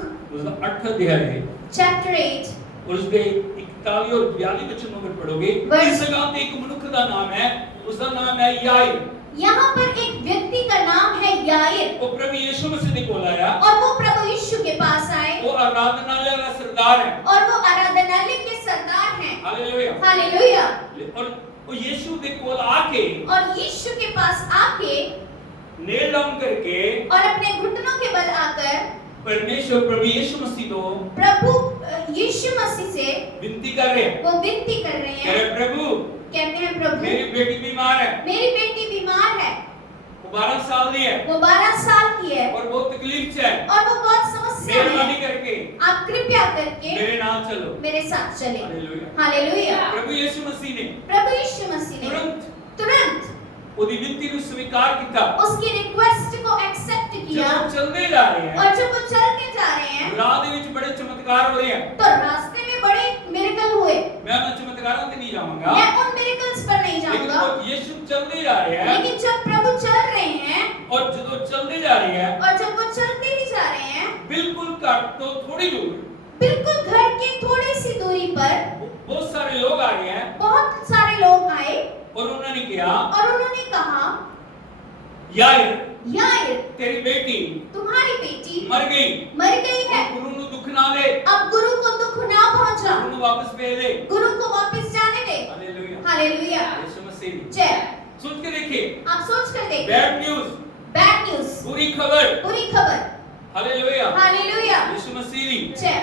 8 अध्याय है, चैप्टर 8 और उसके 41 और 42 वचन अगर पढ़ोगे, Verse- इस जगह पे एक मनुष्य का नाम है, उसका नाम है याईर। यहाँ पर एक व्यक्ति का नाम है याईर, वो प्रभु यीशु मसीह ने बोला है, और वो प्रभु यीशु के पास आए, वो आराधनालय का सरदार है। और वो आराधनालय के सरदार हैं। Hallelujah, hallelujah. और वो यीशु के कोल आके और यीशु के पास आके नेल डाउन करके और अपने घुटनों के बल आकर परमेश्वर प्रभु यीशु मसीह को प्रभु यीशु मसीह से विनती कर रहे हैं, वो विनती कर रहे कह रहे हैं, प्रभु कहते हैं प्रभु मेरी बेटी बीमार है, मेरी बेटी बीमार है, वो 12 साल की है वो 12 साल की है और बहुत तकलीफ से है, और वो बहुत समस्या मेहरबानी है। करके आप कृपया करके मेरे नाम चलो। मेरे साथ चलें। Hallelujah, hallelujah. प्रभु यीशु मसीह ने प्रभु यीशु मसीह ने तुरंत ਉਹਦੀ विनती ਨੂੰ स्वीकार किया, उसकी रिक्वेस्ट को एक्सेप्ट जब किया, वो चलते जा रहे हैं, और जब वो चलते जा रहे हैं राह ਦੇ ਵਿੱਚ बड़े चमत्कार हो रहे हैं। तो रास्ते में बड़े मिरेकल हुए। मैं उन चमत्कारों पे नहीं जाऊंगा, मैं उन मिरेकल्स पर नहीं लेकिन जाऊंगा, वो यीशु चलते जा रहे हैं, लेकिन जब प्रभु चल रहे हैं, और जो चलते जा रहे हैं, और जब वो चलते ही जा रहे हैं, बिल्कुल काट तो थोड़ी दूर बिल्कुल घर के थोड़ी सी दूरी पर बहुत सारे लोग आ गए हैं, बहुत सारे लोग आए, और उन्होंने कहा, और उन्होंने कहा, यार यार तेरी बेटी तुम्हारी बेटी मर गई, है, गुरु ਨੂੰ दुख ना दे, अब गुरु को दुख ना पहुंचा, गुरु ਨੂੰ वापस भेज दे। गुरु को वापस जाने दे। Hallelujah, hallelujah. यीशु मसीह जय। सोच के देखिए, आप सोच कर देखिए, बैड न्यूज, बैड न्यूज, बुरी खबर। बुरी खबर। Hallelujah, hallelujah. यीशु मसीह ने जय।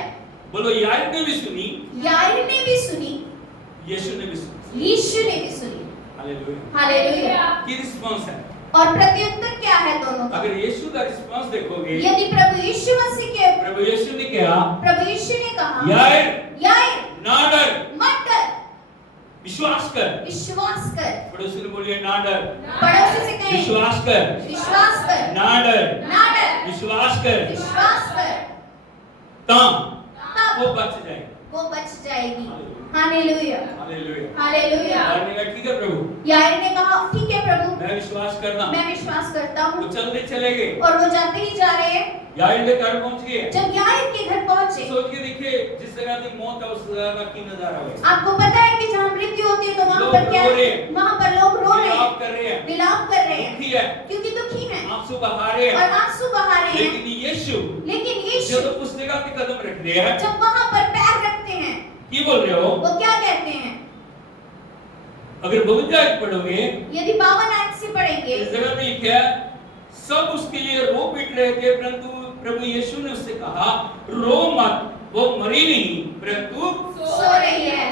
बोलो, यार ने भी सुनी, यार ने भी सुनी, यीशु ने भी सुनी। यीशु ने भी सुनी। Hallelujah, hallelujah. की रिस्पांस है। और प्रत्युत्तर क्या है दोनों का? अगर यीशु का रिस्पांस देखोगे, यदि प्रभु यीशु मसीह के प्रभु यीशु ने कहा, प्रभु यीशु ने कहा, यार यार ना डर, मत डर, विश्वास कर। विश्वास कर। पड़ोसी ने बोलिए ना डर, पड़ोसी से कहें, विश्वास कर। विश्वास कर। ना डर, ना डर, विश्वास कर, विश्वास कर, तब तब वो बच जाएगी। वो बच जाएगी। हालेलुया। Hallelujah, hallelujah. यार ने कहा, ठीक है प्रभु, यार ने कहा, ठीक है प्रभु, मैं विश्वास करता हूं। मैं विश्वास करता वो हूँ। चलते चले गए, और वो जाते ही जा रहे हैं। यार के घर पहुंच गए। जब यार के घर पहुंचे, सोच के देखिए, जिस जगह की मौत है उस जगह का की नजारा होगा। आपको पता है कि जहाँ मृत्यु होती है तो वहाँ लोग पर क्या रो रहे है? हैं। वहाँ पर लोग रो रहे हैं, विलाप कर रहे हैं, विलाप कर रहे हैं, दुखी है, क्योंकि दुखी हैं आंसू बहा रहे और हैं। आंसू बहा रहे हैं। लेकिन यीशु लेकिन यीशु जब उस जगह पे कदम रखते हैं, जब वहाँ पर पैर रखते हैं, की बोल रहे हो? वो क्या कहते हैं? अगर 52 पढ़ोगे, यदि 52 आयत से पढ़ेंगे, इस जगह में लिखा है, सब उसके लिए रो पीट रहे थे, परंतु प्रभु यीशु ने उससे कहा, रो मत, वो मरी नहीं, परंतु सो रही है।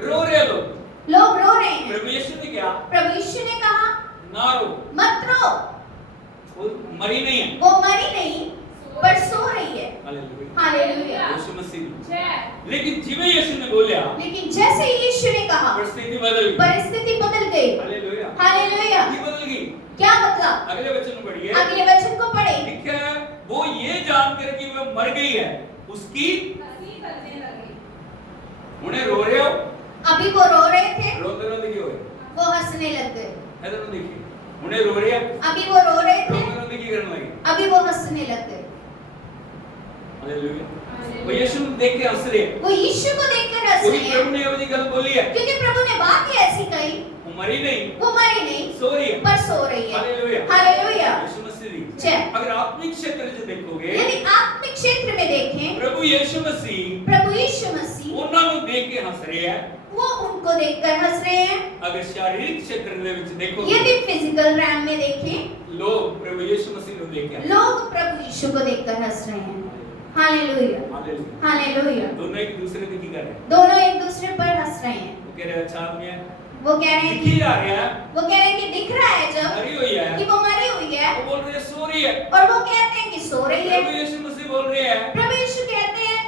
रो रहे लोग। लोग रो रहे हैं। प्रभु यीशु ने क्या? प्रभु यीशु ने कहा, ना रो, मत रो, वो मरी नहीं है, वो मरी नहीं, पर सो रही है। Hallelujah hallelujah. यीशु मसीह ने। जय। लेकिन जिਵੇਂ यीशु ने बोला लेकिन जैसे यीशु ने कहा परिस्थिति बदल गई। परिस्थिति बदल गई। Hallelujah hallelujah. की बदल गई। क्या मतलब? अगले वचन में पढ़िए। अगले वचन को पढ़े। लिखा है वो ये जानकर कि वह मर गई है उसकी हंसी करने लगे। उन्हें रो रहे हो अभी वो रो रहे थे, रोते रोते क्यों है वो हंसने लग गए। इधर देखिए उन्हें रो रहे हैं अभी वो रो रहे थे, रोते रोते की करने लगे। अभी वो हंसने लग गए। हालेलुया वो यीशु को देख के हंस रहे हैं। वो यीशु को देखकर हंस कोई रहे प्रभु हैं ने ये गल बोली है क्योंकि प्रभु ने बात ही ऐसी कही। वो मरी नहीं वो मरी नहीं सो रही है। पर सो रही है। Hallelujah hallelujah. यीशु मसीह दी। जय। अगर आत्मिक क्षेत्र से देखोगे यदि आत्मिक क्षेत्र में देखें प्रभु यीशु मसीह प्रभु यीशु मसीह उन्होंने देख के हंस रहे हैं। वो उनको देखकर हंस रहे हैं। अगर शारीरिक क्षेत्र ਦੇ ਵਿੱਚ देखोगे यदि फिजिकल रैम में देखें लोग प्रभु यीशु मसीह को देख के लोग प्रभु यीशु को देखकर हंस रहे हैं। Hallelujah hallelujah hallelujah. दोनों एक दूसरे को की कर रहे हैं। दोनों एक दूसरे पर हंस रहे हैं। वो कह रहे हैं अच्छा आदमी है वो कह रहे हैं दिखी जा रहा है वो कह रहे हैं कि दिख रहा है जब मरी हुई है कि वो मरी हुई है, वो बोल रही है सो रही है। और वो कहते हैं कि सो रही है। प्रभु यीशु मसीह बोल रहे हैं प्रभु यीशु कहते हैं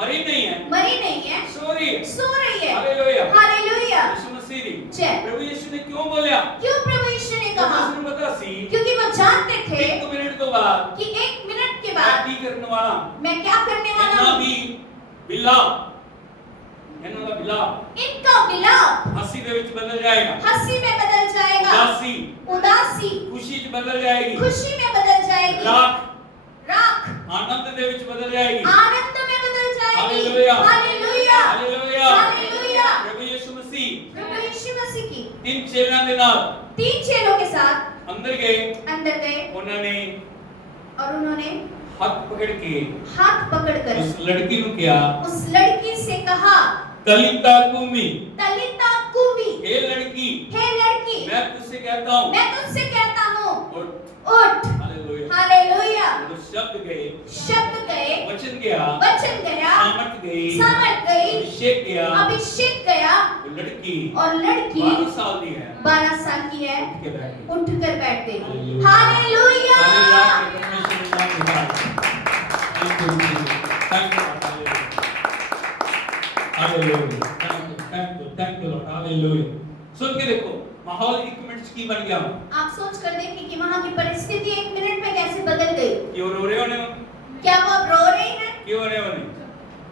मरी नहीं है मरी नहीं है, सो रही है। सो रही है। Hallelujah hallelujah. यीशु मसीह दी। जय। प्रभु यीशु ने क्यों बोला क्यों प्रभु यीशु ने कहा? प्रभु यीशु ने पता सी क्योंकि वो जानते थे एक मिनट तो बाद कि 1 मिनट के मैं बाद की करने वाला मैं क्या करने वाला इतना हूँ। भी विलाप इनका विलाप इनका विलाप हंसी ਦੇ ਵਿੱਚ बदल जाएगा। हंसी में बदल जाएगा, उदासी उदासी खुशी ਚ बदल जाएगी। खुशी में बदल जाएगी, राख राख आनंद ਦੇ ਵਿੱਚ बदल जाएगी। आनंद में बदल जाएगी। Hallelujah hallelujah hallelujah hallelujah. प्रभु यीशु मसीह प्रभु यीशु मसीह की इन चेलों के नाल 3 चेलों के साथ अंदर गए। अंदर गए उन्होंने और उन्होंने हाथ पकड़ के हाथ पकड़कर उस लड़की को किया उस लड़की से कहा तलिता कुमी तलिता कुमी, हे लड़की हे लड़की मैं तुझसे कहता हूँ मैं तुझसे कहता हूँ उठ। उठ। Hallelujah hallelujah. वो शब्द गए शब्द गए, वचन गया वचन गया, सामर्थ गई सामर्थ गई, अभिषेक गया। अभिषेक गया, वो लड़की और लड़की 12 साल की है 12 साल की है, उठ के बैठी। उठकर बैठ गई। हालेलुया। हालेलुया। हालेलुया परमेश्वर का धन्यवाद। Thank you thank you hallelujah thank you lord hallelujah. सुन के देखो माहौल 1 मिनट की बन गया। आप सोच कर देखें कि वहाँ की परिस्थिति 1 मिनट में कैसे बदल गई। क्यों रो रहे हो ने क्या वो अब रो रही है? क्यों रो रहे हो ने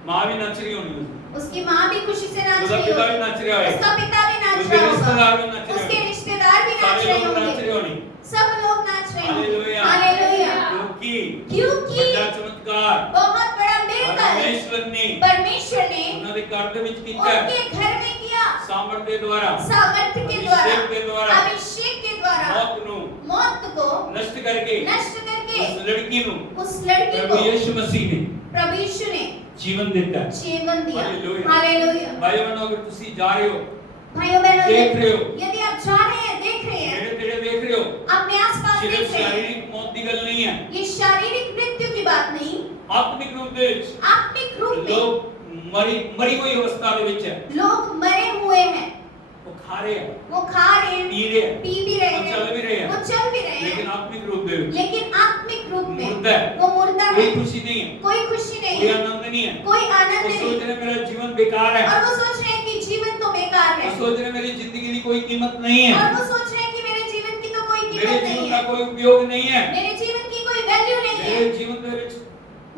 मां भी नाच रही होनी उसकी माँ भी खुशी से नाच उसका रही पिता भी होगी, नाच रहा है उसका पिता भी नाच उसके रहा रिश्तेदार भी होगा, नाच रहे उसके होंगे रिश्तेदार भी नाच सारे रहे लोग नाच रहे होंगे, होंगे सब लोग नाच रहे होंगे। Hallelujah hallelujah. क्योंकि बड़ा क्योंकि चमत्कार बहुत बड़ा मिराकल परमेश्वर ने उन्होंने उन्होंने घर ਦੇ ਵਿੱਚ ਕੀਤਾ उनके घर में किया, सामर्थ के द्वारा सामर्थ्य के द्वारा, अभिषेक के द्वारा अभिषेक के द्वारा मौत ਨੂੰ मौत को नष्ट करके नष्ट करके उस लड़की ਨੂੰ उस लड़की प्रभु को यीशु मसीह ने प्रभु यीशु ने जीवन ਦਿੱਤਾ ਹੈ। जीवन दिया। हालेलुया। हालेलुया। भाइयों बहनों अगर ਤੁਸੀਂ जा रहे हो भाइयों बहनों देख रहे हो यदि आप जा रहे हैं, देख रहे हैं, नेड़े तेड़े देख रहे हो अपने आसपास सिर्फ देख रहे हैं, शारीरिक मौत ਦੀ ਗੱਲ ਨਹੀਂ है ये शारीरिक मृत्यु की बात नहीं, आत्मिक रूप ਦੇ ਵਿੱਚ आत्मिक रूप में लोग मरी हुई अवस्था ਦੇ ਵਿੱਚ ਹੈ लोग मरे हुए हैं, वो खा रहे हैं वो खा रहे हैं, पी रहे हैं पी भी रहे वो हैं, चल भी रहे हैं वो चल भी रहे लेकिन हैं, आत्मिक रूप ਦੇ ਵਿੱਚ लेकिन आत्मिक रूप में मुर्दा है वो मुर्दा कोई है, खुशी नहीं है कोई खुशी नहीं कोई है, आनंद नहीं है कोई वो आनंद सोच नहीं, रहे मेरा जीवन बेकार है और वो सोच रहे हैं कि जीवन तो बेकार वो है, सोच रहे मेरी जिंदगी की कोई कीमत नहीं है और वो सोच रहे हैं कि मेरे जीवन की तो कोई मेरे कीमत जीवन नहीं का है, कोई उपयोग नहीं है मेरे जीवन की कोई वैल्यू नहीं है, मेरे जीवन ਦੇ ਵਿੱਚ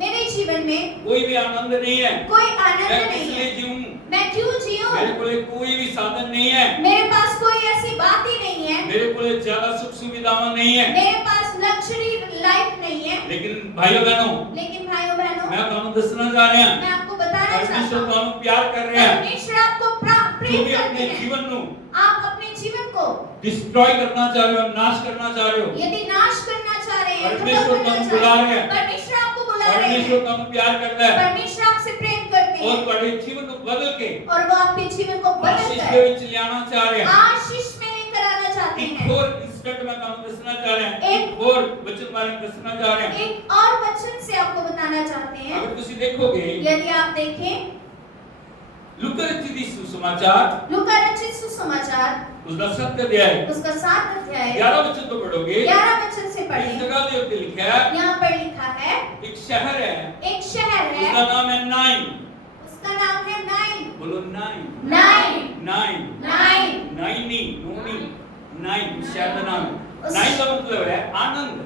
मेरे जीवन में कोई भी आनंद नहीं है कोई मैं आनंद किस नहीं लिए है, जीऊं मैं क्यों जीऊं? मेरे को कोई भी साधन नहीं है मेरे पास कोई ऐसी बात ही नहीं है, मेरे को ज्यादा सुख सुविधाएं नहीं है मेरे पास लग्जरी लाइफ नहीं है, लेकिन भाइयों बहनों लेकिन भाइयों बहनों मैं ਤੁਹਾਨੂੰ ਦੱਸਣਾ ਚਾਹ ਰਿਹਾ मैं आपको बताना चाहता परमेश्वर हूँ, ਤੁਹਾਨੂੰ ਪਿਆਰ ਕਰ ਰਿਹਾ है परमेश्वर आपको प्रेम क्योंकि करते अपने हैं, जीवन ਨੂੰ आप अपने जीवन को डिस्ट्रॉय करना चाह रहे हो नाश करना चाह रहे हो यदि नाश करना चाह रहे हैं, परमेश्वर खत्म करना तुम चाह बुला रहे रहे हैं, हैं। परमेश्वर आपको बुला रहे परमेश्वर हैं, ਤੁਹਾਨੂੰ प्यार करता है परमेश्वर आपसे प्रेम करते और हैं, ਤੁਹਾਡੇ जीवन को बदल के और वो आपके जीवन को बदल आशीष कर ਦੇ ਵਿੱਚ ਲਿਆਉਣਾ ਚਾਹ ਰਿਹਾ है आशीष में लेकर आना चाहते एक हैं। और इंस्टेंट मैं ਤੁਹਾਨੂੰ ਦੱਸਣਾ ਚਾਹ ਰਿਹਾ ਹਾਂ एक- एक और वचन बारे में ਦੱਸਣਾ चाह रहा हूं एक और वचन से आपको बताना चाहते हैं, अगर ਤੁਸੀਂ देखोगे यदि आप देखें लूका रचित सुसमाचार लूका रचित सुसमाचार उसका 7 अध्याय उसका 7 अध्याय 11 वचन तो पढ़ोगे 11 वचन से इस पढ़ें। जगह ਦੇ ਉੱਤੇ ਲਿਖਿਆ ਹੈ यहाँ पर लिखा है ਇੱਕ ਸ਼ਹਿਰ ਹੈ एक शहर है, उसका नाम है नाइन। उसका नाम है नाइन। बोलो नाइन। नाइन नाइन नाइन नाइनी नोनी नाइन शहर का नाम है। नाइन का मतलब है आनंद,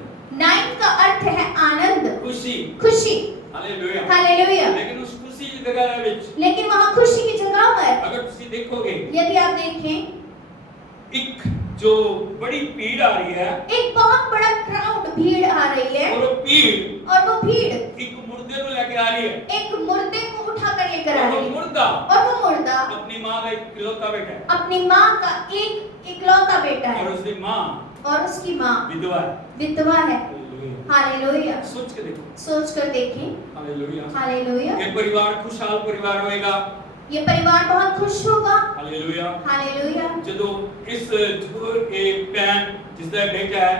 नाइन का अर्थ है आनंद, खुशी। खुशी। हालेलुया। हालेलुया। लेकिन उस खुशी की जगह ਦੇ ਵਿੱਚ लेकिन वहाँ खुशी की जगह पर अगर ਤੁਸੀਂ देखोगे यदि आप देखें एक जो बड़ी भीड़ आ रही है एक बहुत बड़ा क्राउड, भीड़ आ रही है, और वो भीड़ और वो भीड़ एक मुर्दे को लेके आ रही है एक मुर्दे को उठा कर लेकर आ और वो रही है, मुर्दा और वो मुर्दा अपनी माँ का एक इकलौता बेटा है अपनी माँ का एक इकलौता बेटा और है, उसकी माँ और उसकी माँ विधवा है। विधवा है। हालेलुया। हालेलुया। सोच के देखो। सोच कर देखें। हालेलुया। हालेलुया। ये परिवार खुशहाल परिवार होएगा। ये परिवार बहुत खुश होगा। हालेलुया। हालेलुया। ਜਦੋਂ ਇਸ ਜੋ ਇਹ ਭੈਣ ਜਿਸਦਾ ਬੇਟਾ ਹੈ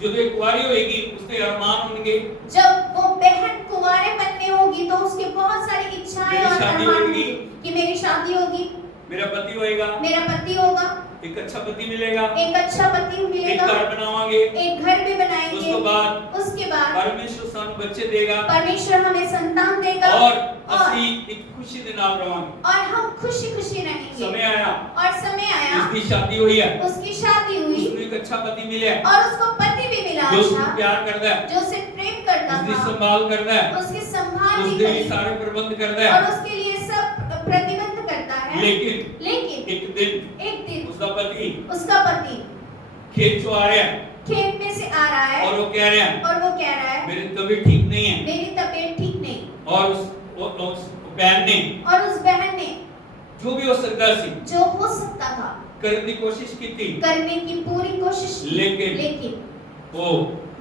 ਜਦੋਂ ਇਹ ਕੁਆਰੀ ਹੋਏਗੀ ਉਸਦੇ ਅਰਮਾਨ होंगे। जब वो बहन कुंवारे बनने होगी तो उसके बहुत सारी इच्छाएं मेरी और शादी अरमान होगी। होंगे कि मेरी शादी होगी, मेरा पति होएगा, मेरा पति होगा, एक अच्छा पति मिलेगा, एक अच्छा पति एक मिलेगा, घर बनावांगे, एक घर भी बनाएंगे, उसके बाद परमेश्वर ਸਾਨੂੰ ਬੱਚੇ ਦੇਗਾ हमें संतान देगा, और ਅਸੀਂ ਇੱਕ ਖੁਸ਼ੀ ਦੇ ਨਾਲ ਰਵਾਂਗੇ। और हम खुशी खुशी रहेंगे। समय आया, और समय आया, इसकी शादी हुई है, उसकी शादी हुई, उसको एक अच्छा पति मिला है और उसको पति भी मिला जो उसको अच्छा, प्यार करता है, जो उसे प्रेम करता उसकी था, संभाल करता है, उसकी संभाल भी उसके लिए करी, सारे प्रबंध करता है। और उसके लिए सब प्रतिबंध करता है। लेकिन लेकिन एक दिन एक दिन उसका पति उसका पति खेत से आ रहा है खेत में से आ रहा है, और वो कह रहे हैं और वो कह रहा है मेरी तबीयत ठीक नहीं है मेरी तबीयत ठीक नहीं, और उस बहन ने और उस बहन ने जो भी हो सकता सी जो हो सकता था करने की कोशिश की थी, करने की पूरी कोशिश की, लेकिन वो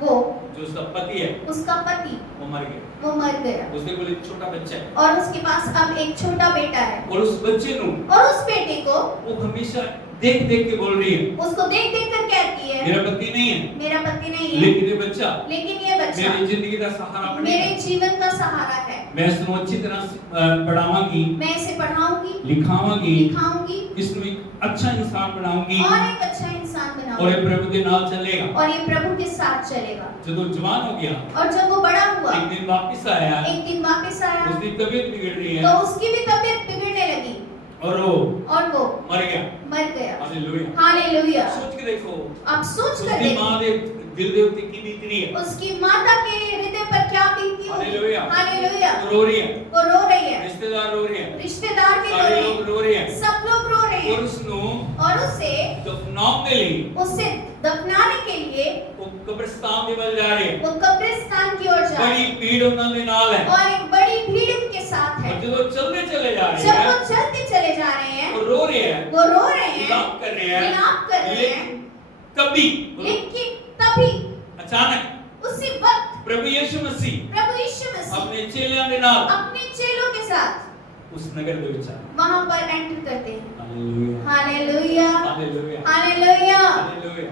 वो जो उसका पति है उसका पति वो मर गया। वो मर गया, उसके कोल एक छोटा बच्चा है और उसके पास अब एक छोटा बेटा है, और उस बच्चे नु और उस बेटे को वो हमेशा देख देख के बोल रही है उसको देख देख कर कहती है मेरा पति नहीं है, मेरा पति नहीं है, लेकिन ये बच्चा लेकिन ये बच्चा मेरी जिंदगी का सहारा मेरे बनेगा। जीवन का सहारा है, मैं इसको अच्छी तरह पढ़ावांगी, मैं इसे पढ़ाऊंगी, लिखावांगी, लिखाऊंगी, इसमें एक अच्छा इंसान बनाऊंगी और एक अच्छा इंसान और बनाऊंगी, ये प्रभु के नाल चलेगा। और ये प्रभु के साथ चलेगा। जब वो जवान हो गया, और जब वो बड़ा हुआ, एक दिन वापस आया, एक दिन वापस आया, उसकी तबीयत बिगड़ रही तो है उसकी भी तबीयत बिगड़ने लगी, और वो मर मर गया। हालेलुया। हालेलुया। सोच के देखो आप सोच कर उसकी देखो माँ दे दिल दे उत्ते की बीत रही है। उसकी माता के हृदय पर क्या बीती होगी। हालेलुया। हालेलुया। वो रो रही है, वो रो रही है, रिश्तेदार रो रहे हैं, रिश्तेदार भी रो सारे रहे लोग हैं, रो रहे हैं सब लोग रो रहे और हैं, उसनु और उसे दफनाने के लिए उसे दफनाने के लिए वो कब्रिस्तान के बल जा रहे हैं। वो कब्रिस्तान की ओर जा रहे बड़ी हैं, भीड़ उन्होंने दे नाल है और एक बड़ी भीड़ उनके साथ है। और जब वो चलते चले जा रहे जब वो हैं चलते चले जा रहे हैं, वो रो रहे हैं, वो रो रहे हैं, विलाप कर रहे हैं, विलाप कर रहे हैं, लेकिन कभी लेकिन तभी अचानक उसी वक्त प्रभु यीशु मसीह प्रभु यीशु मसीह अपने चेलों के नाल अपने चेलों के साथ उस नगर ਦੇ ਵਿੱਚ ਆਏ। वहां पर एंटर करते हैं। Hallelujah hallelujah. Hallelujah hallelujah.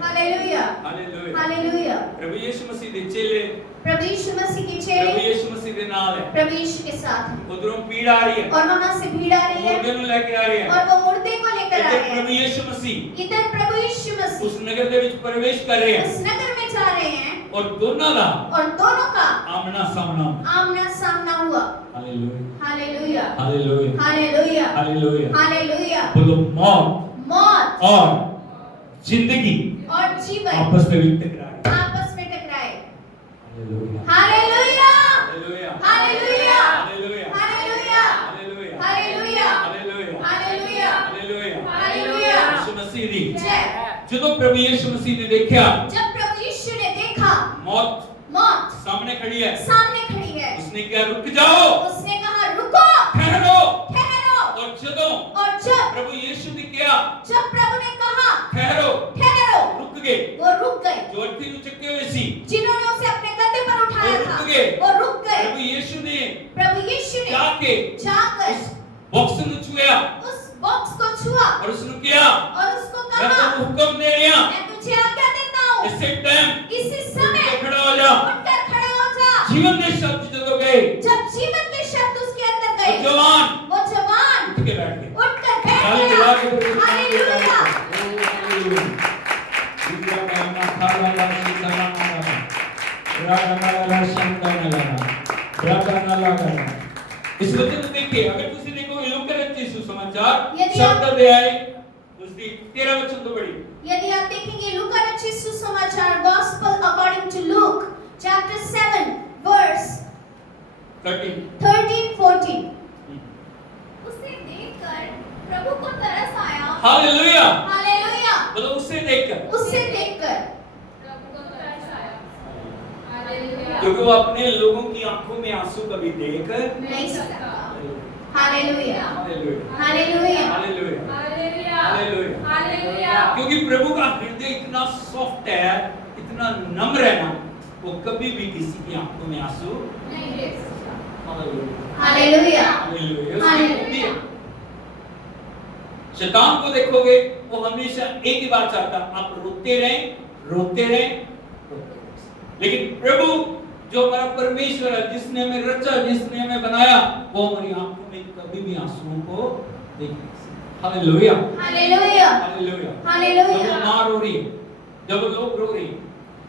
Hallelujah hallelujah. Hallelujah. Hallelujah. प्रभु यीशु मसीह ਦੇ चेले प्रभु यीशु मसीह के प्रभु चेले यीशु मसीह ਦੇ ਨਾਲ है। प्रभु यीशु के साथ हैं, उधरों भीड़ आ रही है, और वहां से भीड़ आ रही है, मुर्दे ਨੂੰ ਲੈ ਕੇ आ रहे हैं। और वो मुर्दे को लेकर आ इधर रहे प्रभु हैं, यीशु मसीह इधर प्रभु यीशु मसीह उस नगर ਦੇ ਵਿੱਚ प्रवेश कर रहे हैं उस नगर में जा रहे हैं, और दोनों ਦਾ और दोनों का आमना सामना। आमना सामना हुआ। Hallelujah hallelujah. Hallelujah hallelujah. Hallelujah. Hallelujah. बोलो मौत मौत और जिंदगी और जीवन आपस में भी टकराए। आपस में टकराए। Hallelujah hallelujah. Hallelujah hallelujah. Hallelujah hallelujah. Hallelujah hallelujah. Hallelujah hallelujah. Hallelujah. Hallelujah. Yeshu Masih दी जय। ਜਦੋਂ प्रभु यीशु मसीह ने देखा जब प्रभु यीशु ने देखा मौत मौत सामने खड़ी है, सामने खड़ी है, उसने क्या रुक जाओ, उसने कहा रुको, ठहरो। ठहरो। और ਜਦੋਂ और जब प्रभु यीशु ने किया प्रभु ने कहा ठहरो, ठहरो, रुक गए। वो रुक गए। जो अर्थी ਨੂੰ ਚੱਕੇ ਹੋਏ ਸੀ जिन्होंने उसे अपने कंधे पर उठाया वो था रुक गए। वो रुक गए। प्रभु यीशु ने प्रभु यीशु ने जाके जाकर उस बॉक्स ਨੂੰ ਛੂਇਆ उस बॉक्स को छुआ और उसने किया और उसको मैं कहा तुमको हुक्म दे रहा मैं तुझे आज्ञा देता हूँ, इसी टाइम इसी समय खड़ा हो जा। उठकर खड़े हो जा। जीवन के शब्द जब गए जब जीवन के शब्द उसके अंदर और गए, जवान वो जवान उठ के बैठ गए। उठकर बैठ ताली गया। बजा के प्रभु का हालेलुया। हालेलुया। जिंदा करना खाला ला सीता ना इस वचन को देखिए, अगर तुसी देखो लूका रचित सुसमाचार यदि 7 अध्याय उसकी 13 वचन तो पढ़ी। यदि आप देखेंगे लूका रचित सुसमाचार gospel according to Luke chapter 7 verse 13-14 उसे देखकर प्रभु को तरस आया। हालेलुया, हालेलुया, बोलो उससे देखकर, उससे देखकर प्रभु को तरस आया। हालेलुया। क्योंकि वो अपने लोगों की आंखों में आंसू कभी देख नहीं सकता। Hallelujah, hallelujah, hallelujah, hallelujah, hallelujah. Hallelujah. Hallelujah. क्योंकि प्रभु का हृदय इतना सॉफ्ट है, इतना नम्र है ना, वो कभी भी किसी की आंखों में आंसू नहीं देख सकता। हालेलुया, हालेलुया, हालेलुया, उसकी हालेलुया। बुद्धि है। शैतान को देखोगे, वो हमेशा एक ही बात चाहता, आप रोते रहें, रोते रहें, रोते रहें। लेकिन प्रभु जो हमारा परमेश्वर है, जिसने हमें रचा, जिसने हमें बनाया, वो हमारी आंखों में कभी भी आंसुओं को देख नहीं सकता। Hallelujah, hallelujah, hallelujah. हालेलुया। जब वो मां रो रही है, जब लोग रो रहे हैं,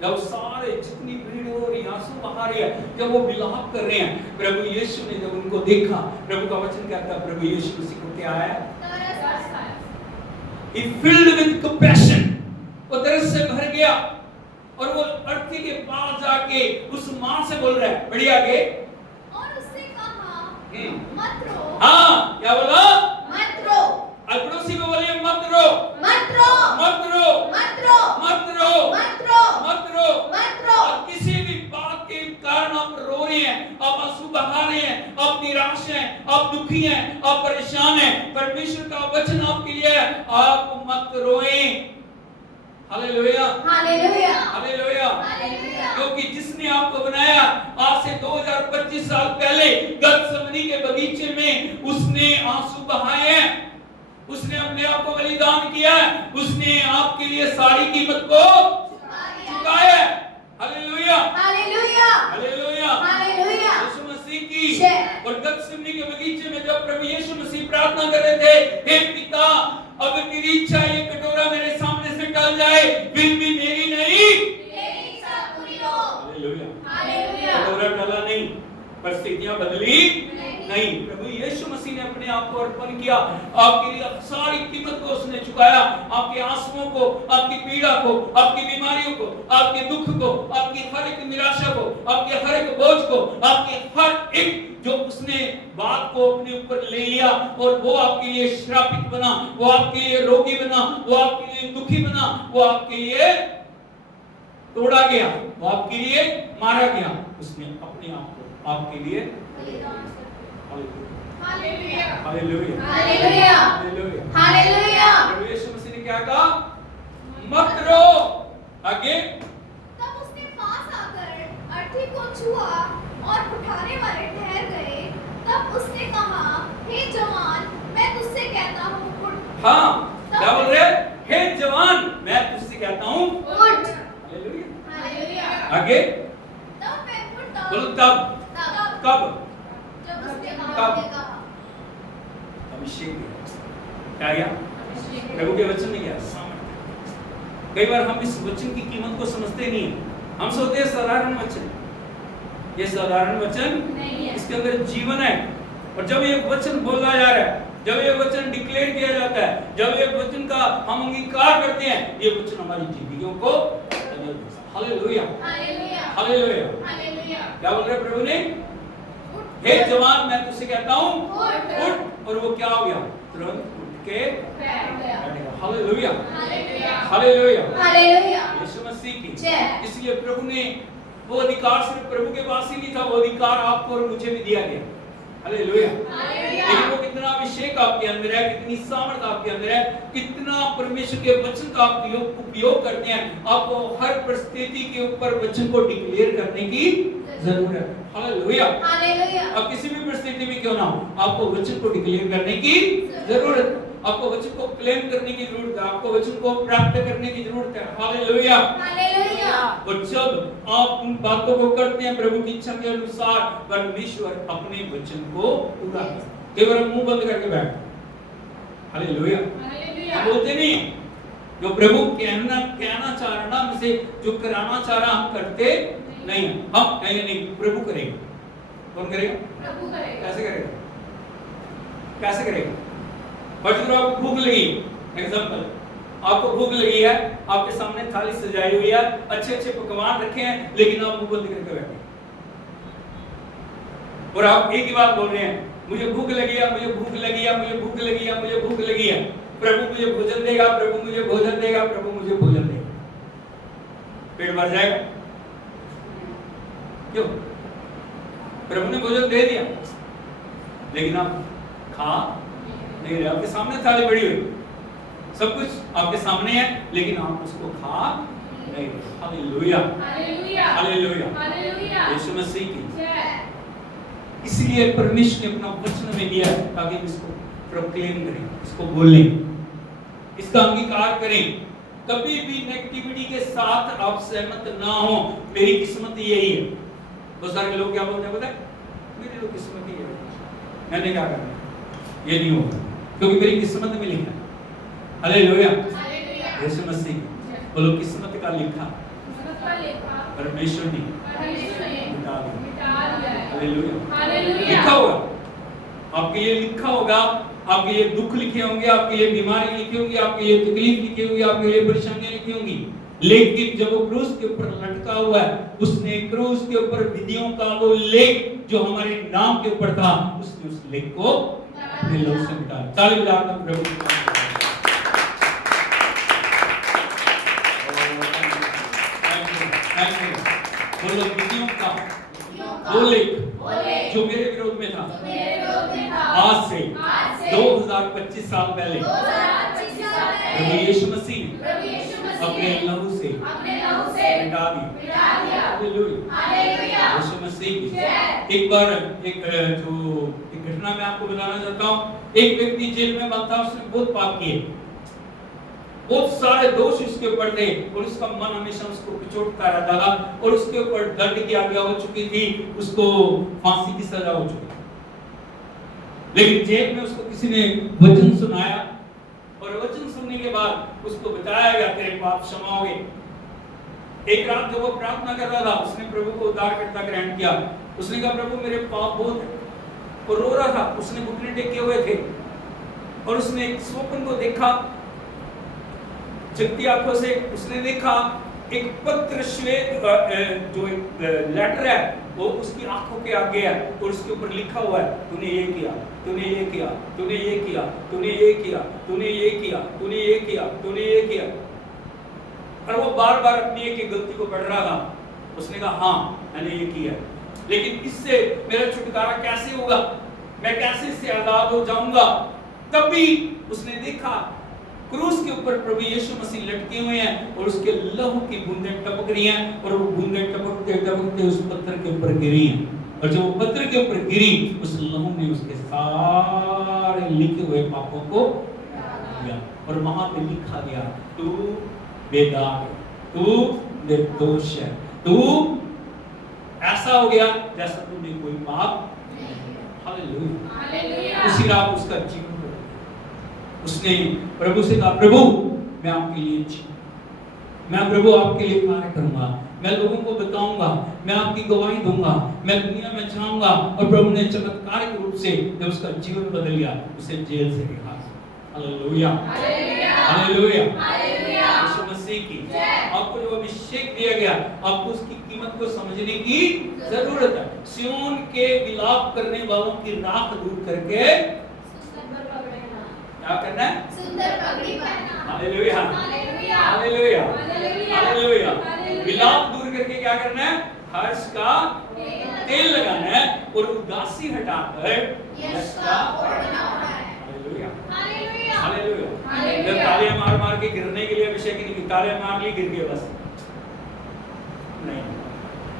जब सारे जितनी भीड़ हो रही है, आंसू बहा रही है, जब वो विलाप कर रहे हैं, प्रभु यीशु ने जब उनको देखा, प्रभु का वचन कहता है, प्रभु यीशु मसीह को क्या है? तरस आया। He filled with compassion, वो तरस से भर गया, और वो अर्थी के पास जाके उस मां से बोल रहा है, बढ़िया आगे, और उससे कहा मत रो। हाँ, क्या बोला? मत रो, पड़ोसी को बोलिए मत रो, मत रो, मत रो, मत रो, मत रो, मत रो, मत रो, मत रो। और किसी भी बात के कारण आप रो रहे हैं, आप आंसू बहा रहे हैं, आप निराश हैं, आप दुखी हैं, आप परेशान हैं, परमेश्वर का वचन आपके लिए है, आप मत रोएं। Hallelujah, hallelujah, hallelujah. हालेलुया। क्योंकि जिसने आपको बनाया आज से 2025 साल पहले गतसमनी के बगीचे में, उसने आंसू बहाए हैं, उसने अपने आप को बलिदान किया है, उसने आपके लिए सारी कीमत को चुकाया है। Hallelujah, hallelujah, hallelujah, hallelujah. Yeshu Masih की। जय। और गतसमनी के बगीचे में जब प्रभु यीशु मसीह प्रार्थना कर रहे थे, हे पिता, अब तेरी इच्छा, ये कटोरा मेरे सामने से टल जाए, फिर भी मेरी नहीं, तेरी इच्छा पूरी हो। हालेलुया। हालेलुया। कटोरा टला नहीं, परिस्थितियां बदली नहीं। नहीं। प्रभु यीशु मसीह ने अपने आप को अर्पण किया, आपके लिए सारी कीमत को उसने चुकाया, आपके आंसुओं को, आपकी पीड़ा को, आपकी बीमारियों को, आपके दुख को, आपकी हर एक निराशा को, आपके हर एक बोझ को, आपके हर एक जो उसने बात को अपने ऊपर ले लिया, और वो आपके लिए श्रापित बना, वो आपके लिए रोगी बना, वो आपके लिए दुखी बना, वो आपके लिए तोड़ा गया, वो आपके लिए मारा गया, उसने अपने आप को आपके लिए। Hallelujah. Hallelujah, hallelujah, hallelujah. Hallelujah. प्रभु यीशु मसीह ने क्या कहा? मत रो। आगे, तब उसने पास आकर अर्थी को छुआ और उठाने वाले ठहर गए। तब उसने कहा, हे जवान, मैं तुझसे कहता हूँ उठ। हाँ, क्या बोल रहे? हे जवान, मैं तुझसे कहता हूँ उठ। हालेलुया। हालेलुया। आगे, तब मैं उठा। बोलो तब, तब कब? जब उसने कब? कहा, अभिषेक क्या गया? प्रभु के वचन में क्या? सामर्थ्य। कई बार हम इस वचन की कीमत को समझते नहीं हैं, हम सोचते हैं साधारण वचन, ये साधारण वचन नहीं है। इसके अंदर जीवन है। और जब ये वचन बोला जा रहा है, जब ये वचन डिक्लेयर किया जाता है, जब ये वचन का हम अंगीकार करते हैं, ये वचन हमारी जिंदगियों को बदल देता है। Hallelujah, hallelujah. हालेलुया। हालेलुया। क्या बोल रहे प्रभु ने? उठ। हे जवान, मैं तुझसे कहता हूँ उठ। उठ। और वो क्या हो गया? तुरंत उठ के बैठ गया। Hallelujah, hallelujah. Hallelujah. Hallelujah. Yeshu Masih की जय। इसलिए प्रभु ने वो अधिकार सिर्फ प्रभु के पास ही नहीं था, वो अधिकार आपको और मुझे भी दिया गया। हालेलुया। हालेलुया। लेकिन वो कितना अभिषेक आपके अंदर है, कितनी सामर्थ आपके अंदर है, कितना परमेश्वर के वचन का आप उपयोग करते हैं। आपको हर परिस्थिति के ऊपर वचन को डिक्लेयर करने की जरूरत है। हालेलुया। हालेलुया। अब किसी भी परिस्थिति में क्यों ना हो, आपको वचन को डिक्लेयर करने की जरूरत है, आपको वचन को क्लेम करने की जरूरत है, आपको वचन को प्राप्त करने की जरूरत है। हालेलुया। हालेलुया। और जब आप उन बातों को करते हैं प्रभु की इच्छा के अनुसार, परमेश्वर अपने वचन को पूरा करता है। केवल मुंह बंद करके बैठ, हालेलुया हालेलुया। बोलते नहीं है। जो प्रभु कहना चाह रहा ना, हमसे जो कराना चाह रहा हम करते नहीं है। हम कहेंगे नहीं, प्रभु करेगा। कौन करेगा? प्रभु करेगा। कैसे करेगा? कैसे करेगा? बच्चों, आपको भूख लगी, एग्जाम्पल, आपको भूख लगी है, आपके सामने थाली सजाई हुई है, अच्छे अच्छे पकवान रखे हैं, लेकिन आप मुंह बंद करके बैठे और आप एक ही बात बोल रहे हैं, मुझे भूख लगी है, मुझे भूख लगी है, मुझे भूख लगी है, मुझे भूख लगी है, प्रभु मुझे भोजन देगा, प्रभु मुझे भोजन देगा, प्रभु मुझे भोजन देगा। पेट भर जाएगा? क्यों? प्रभु ने भोजन दे दिया, लेकिन आप खा नहीं रहे। आपके सामने थाली पड़ी हुई, सब कुछ आपके सामने है, लेकिन आप उसको खा नहीं रहे। Hallelujah, hallelujah, hallelujah, hallelujah. Yeshu Masih की। जय। इसलिए परमेश्वर ने अपना वचन में दिया है ताकि हम इसको प्रोक्लेम करें, इसको बोलें, इसका अंगीकार करें। कभी भी नेगेटिविटी के साथ आप सहमत ना हो। मेरी किस्मत यही है। बहुत सारे लोग क्या बोलते हैं पता है? मेरी तो किस्मत ही है, मैंने क्या करना, ये नहीं होगा क्योंकि मेरी किस्मत में लिखा है। Hallelujah, hallelujah. यीशु मसीह बोलो, किस्मत का लिखा किस्मत का लेखा परमेश्वर ने परमेश्वर ने मिटा दिया। मिटा दिया है। Hallelujah, hallelujah. लिखा होगा आपके ये, लिखा होगा आपके ये दुख लिखे होंगे, आपके ये बीमारी लिखी होगी, आपके ये तकलीफ लिखी होगी, आपके ये परेशानियां लिखी होंगी, लेकिन जब वो क्रूस के ऊपर लटका हुआ है, उसने क्रूस के ऊपर विधियों का वो लेख जो हमारे नाम के ऊपर था, उसने उस लेख को अपने लोग से मिटा दिया। ताली बजाकर प्रभु की तारीफ करें। Thank you. बोलो, विधियों का वो लेख जो मेरे विरोध में था, आज से 2025 साल पहले प्रभु यीशु मसीह ने अपने लहू से मिटा दिया। हालेलुया, यीशु मसीह की। एक बार एक घटना मैं आपको बताना चाहता हूँ। एक व्यक्ति जेल में बंद था, उसने बहुत पाप किए, बहुत सारे दोष उसके ऊपर थे और उसका मन हमेशा उसको पिछोड़ता रहता था और उसके ऊपर दंड की आज्ञा हो चुकी थी, उसको फांसी की सजा हो चुकी। लेकिन जेल में उसको किसी ने वचन सुनाया और वचन सुनने के बाद उसको बताया गया, तेरे पाप क्षमा हो गए। एक रात जब वो प्रार्थना कर रहा था, उसने प्रभु को उद्धारकर्ता ग्रहण किया। उसने कहा, प्रभु मेरे पाप बहुत है, और रो रहा था। उसने घुटने टेके हुए थे और उसने एक स्वप्न को देखा। जगती आंखों से उसने देखा एक पत्र श्वेत जो एक लेटर है वो उसकी आंखों के आगे है और उसके ऊपर लिखा हुआ है, तूने ये किया, तूने ये किया, तूने ये किया, तूने ये किया, तूने ये किया, तूने ये किया, तूने ये किया। और वो बार बार अपनी एक गलती को पढ़ रहा था। उसने कहा, हाँ मैंने ये किया, लेकिन इससे मेरा छुटकारा कैसे होगा, मैं कैसे इससे आजाद हो जाऊंगा। तभी उसने देखा क्रूस के ऊपर प्रभु यीशु मसीह लटके हुए हैं और उसके लहू की बूंदें टपक रही हैं और वो बूंदें टपकते टपकते उस पत्थर के ऊपर गिरी हैं। और जब वो पत्थर के ऊपर गिरी, उस लहू ने उसके सारे लिखे हुए पापों को दिया और वहां पे लिखा गया, तू बेदाग है, तू निर्दोष है, तू ऐसा हो गया जैसा तूने कोई पाप नहीं किया। हालेलुया। उसी रात उसका जीवन, उसने प्रभु से कहा, प्रभु मैं आपके लिए मैं प्रभु आपके लिए कार्य करूंगा, मैं लोगों को बताऊंगा, मैं आपकी गवाही दूंगा, मैं दुनिया में जाऊंगा। और प्रभु ने चमत्कारिक रूप से जब उसका जीवन बदल गया, उसे जेल से निकाला। हालेलुया, हालेलुया, यीशु मसीह की। आपको जो अभिषेक दिया गया, आपको उसकी कीमत को समझने की जरूरत है। सियोन के विलाप करने वालों की राख दूर करके क्या करना है? सुंदर पगड़ी पहना। Hallelujah, hallelujah, hallelujah, hallelujah, hallelujah. Hallelujah. विलाप दूर करके क्या करना है? हर्ष का तेल लगाना है और उदासी हटाकर यश का ओढ़ना होना है। Hallelujah, hallelujah, hallelujah. हालेलुया। जब तालियां मार मार के गिरने के लिए अभिषेक नहीं की, तालियां मार ली गिर गए बस नहीं।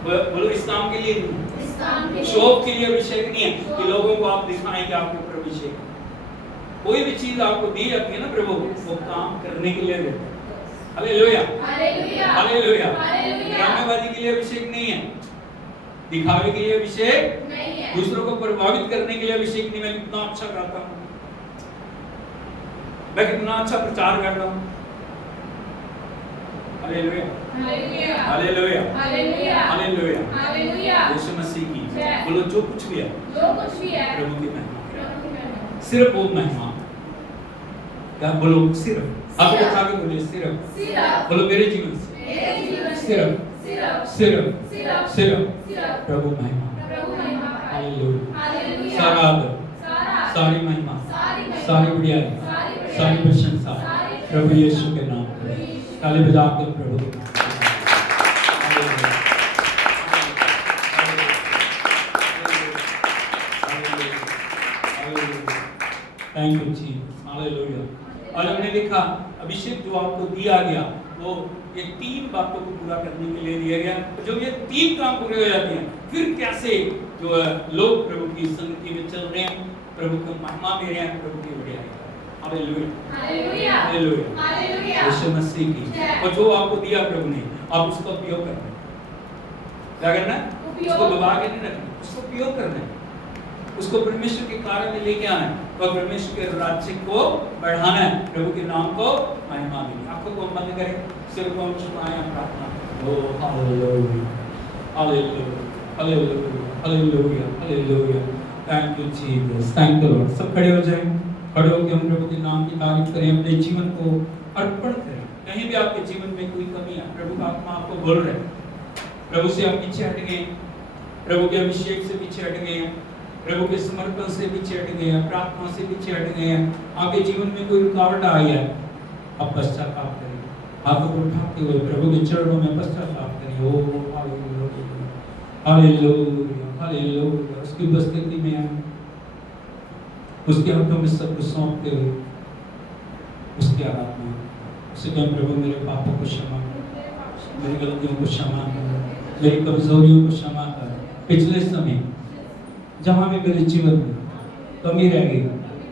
बोलो इस काम के लिए नहीं, इस काम के लिए। शोभ के लिए अभिषेक नहीं है कि लोगों को आप दिखाएं कि आपके ऊपर अभिषेक है। कोई भी चीज आपको दी जाती है ना प्रभु, वो काम करने के लिए देता है। Hallelujah, hallelujah, hallelujah. हालेलुया। ड्रामेबाजी के लिए अभिषेक नहीं है, दिखावे के लिए अभिषेक नहीं है, दूसरों को प्रभावित करने के लिए अभिषेक नहीं। मैं कितना अच्छा गाता हूँ, मैं कितना अच्छा प्रचार करता हूँ। Hallelujah, hallelujah hallelujah hallelujah hallelujah Yeshu Masih की जय। बोलो जो कुछ भी है जो कुछ भी है प्रभु की महिमा प्रभु की महिमा। सिर्फ वो महिमा क्या बोलो सिर्फ आप सिर्फ। उठा के बोलिए सिर्फ सिर्फ बोलो मेरे जीवन से मेरे जीवन से सिर्फ सिर्फ सिर्फ सिर्फ सिर्फ सिर्फ प्रभु महिमा प्रभु महिमा पाए। हालेलुया हालेलुया सारा आदर सारा सारी महिमा सारी महिमा, सारी बढ़ियाई सारी बढ़ियाई, सारी प्रशंसा सारी प्रभु यीशु के नाम प्रभु पे यीशु। ताली बजा के प्रभु के नाम पे। Hallelujah. Thank you Jesus hallelujah. और हमने देखा अभिषेक जो आपको दिया गया वो ये 3 बातों को पूरा करने के लिए दिया गया। जब ये 3 काम पूरे हो जाते हैं फिर कैसे जो है लोग प्रभु की संगति में चल रहे हैं, प्रभु को महिमा दे रहे हैं, प्रभु की बढ़िया hallelujah hallelujah hallelujah hallelujah Yeshu Masih की। जय। और जो आपको दिया प्रभु ने आप उसका उपयोग करना है। क्या करना है? उपयोग। उसको दबा के नहीं रखना, उसको उपयोग करना है, उसको परमेश्वर के कार्य में लेके आना है और परमेश्वर के राज्य को बढ़ाना है, प्रभु के नाम को महिमा देनी। आंखों को बंद करें, सिर को झुकाएं, हम प्रार्थना करें। ओ hallelujah hallelujah hallelujah hallelujah hallelujah thank you Jesus thank you lord. सब खड़े हो जाएं, खड़े होकर हम प्रभु के नाम की तारीफ करें, अपने जीवन को अर्पण करें। कहीं भी आपके जीवन में कोई कमी है, प्रभु का आत्मा आपको बोल रहा है, प्रभु से आप पीछे हट गए, प्रभु के अभिषेक से पीछे हट गए, प्रभु के समर्पण से पीछे हट गए हैं, प्रार्थना से पीछे हट गए हैं, आपके जीवन में कोई रुकावट आई है, आप पश्चाताप करें, हाथों को उठाते हुए प्रभु के चरणों में पश्चाताप करें। ओ हालेलुया हालेलुया हालेलुया। उसकी उपस्थिति में हम उसके हाथों में सब कुछ सौंपते हुए उसकी आराधना उसे कहें, प्रभु मेरे पापों को क्षमा कर, मेरी गलतियों को क्षमा कर, मेरी कमजोरियों को क्षमा कर। पिछले समय जहाँ भी मेरे जीवन में कमी रह गई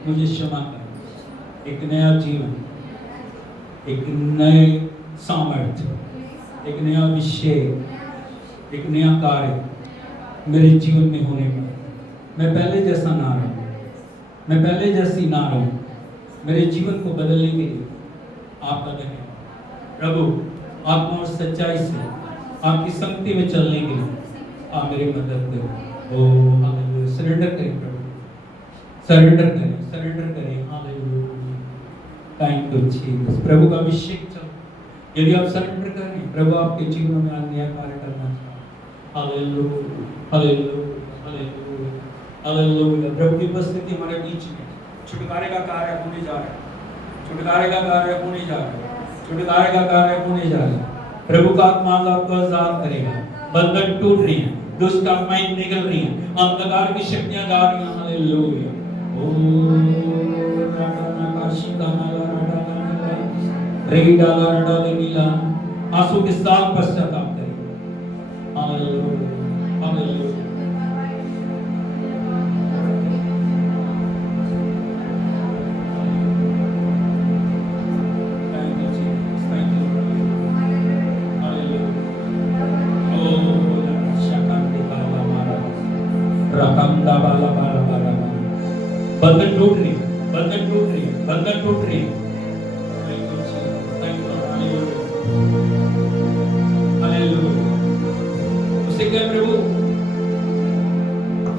मुझे क्षमा कर। एक नया जीवन, एक नए सामर्थ्य, एक नया अभिषेक, एक नया कार्य मेरे जीवन में होने का। मैं पहले जैसा ना रहूं, मैं पहले जैसी ना रहूं, मेरे जीवन को बदलने के लिए आपका धन्यवाद प्रभु। आत्मा और सच्चाई से आपकी संगति में चलने के लिए आप मेरी मदद करें। ओ हालेलुया। सरेंडर करें प्रभु, सरेंडर करें, सरेंडर करें। Hallelujah thank you Jesus. प्रभु का अभिषेक चलो, यदि आप सरेंडर करें, प्रभु आपके जीवन में अन्य कार्य करना चाहते। Hallelujah hallelujah hallelujah hallelujah. प्रभु की उपस्थिति हमारे बीच में, छुटकारे का कार्य होने जा रहा है, छुटकारे का कार्य होने जा रहा है, छुटकारे का कार्य होने जा रहा है। प्रभु का आत्मा आपको आजाद करेगा, बंधन टूट रही हैं, दुष्ट आत्माएं निकल रही हैं, अंधकार की शक्तियां जा रही हैं। हालेलुया। ओ राडा काशिका नाला राडा नाला रेडा राडा नीला आंसू के साथ पश्चाताप करें। Hallelujah hallelujah. बंधन टूट रही है, बंधन टूट रही है, बंधन टूट रही है। हालेलुया। उसे कहे, प्रभु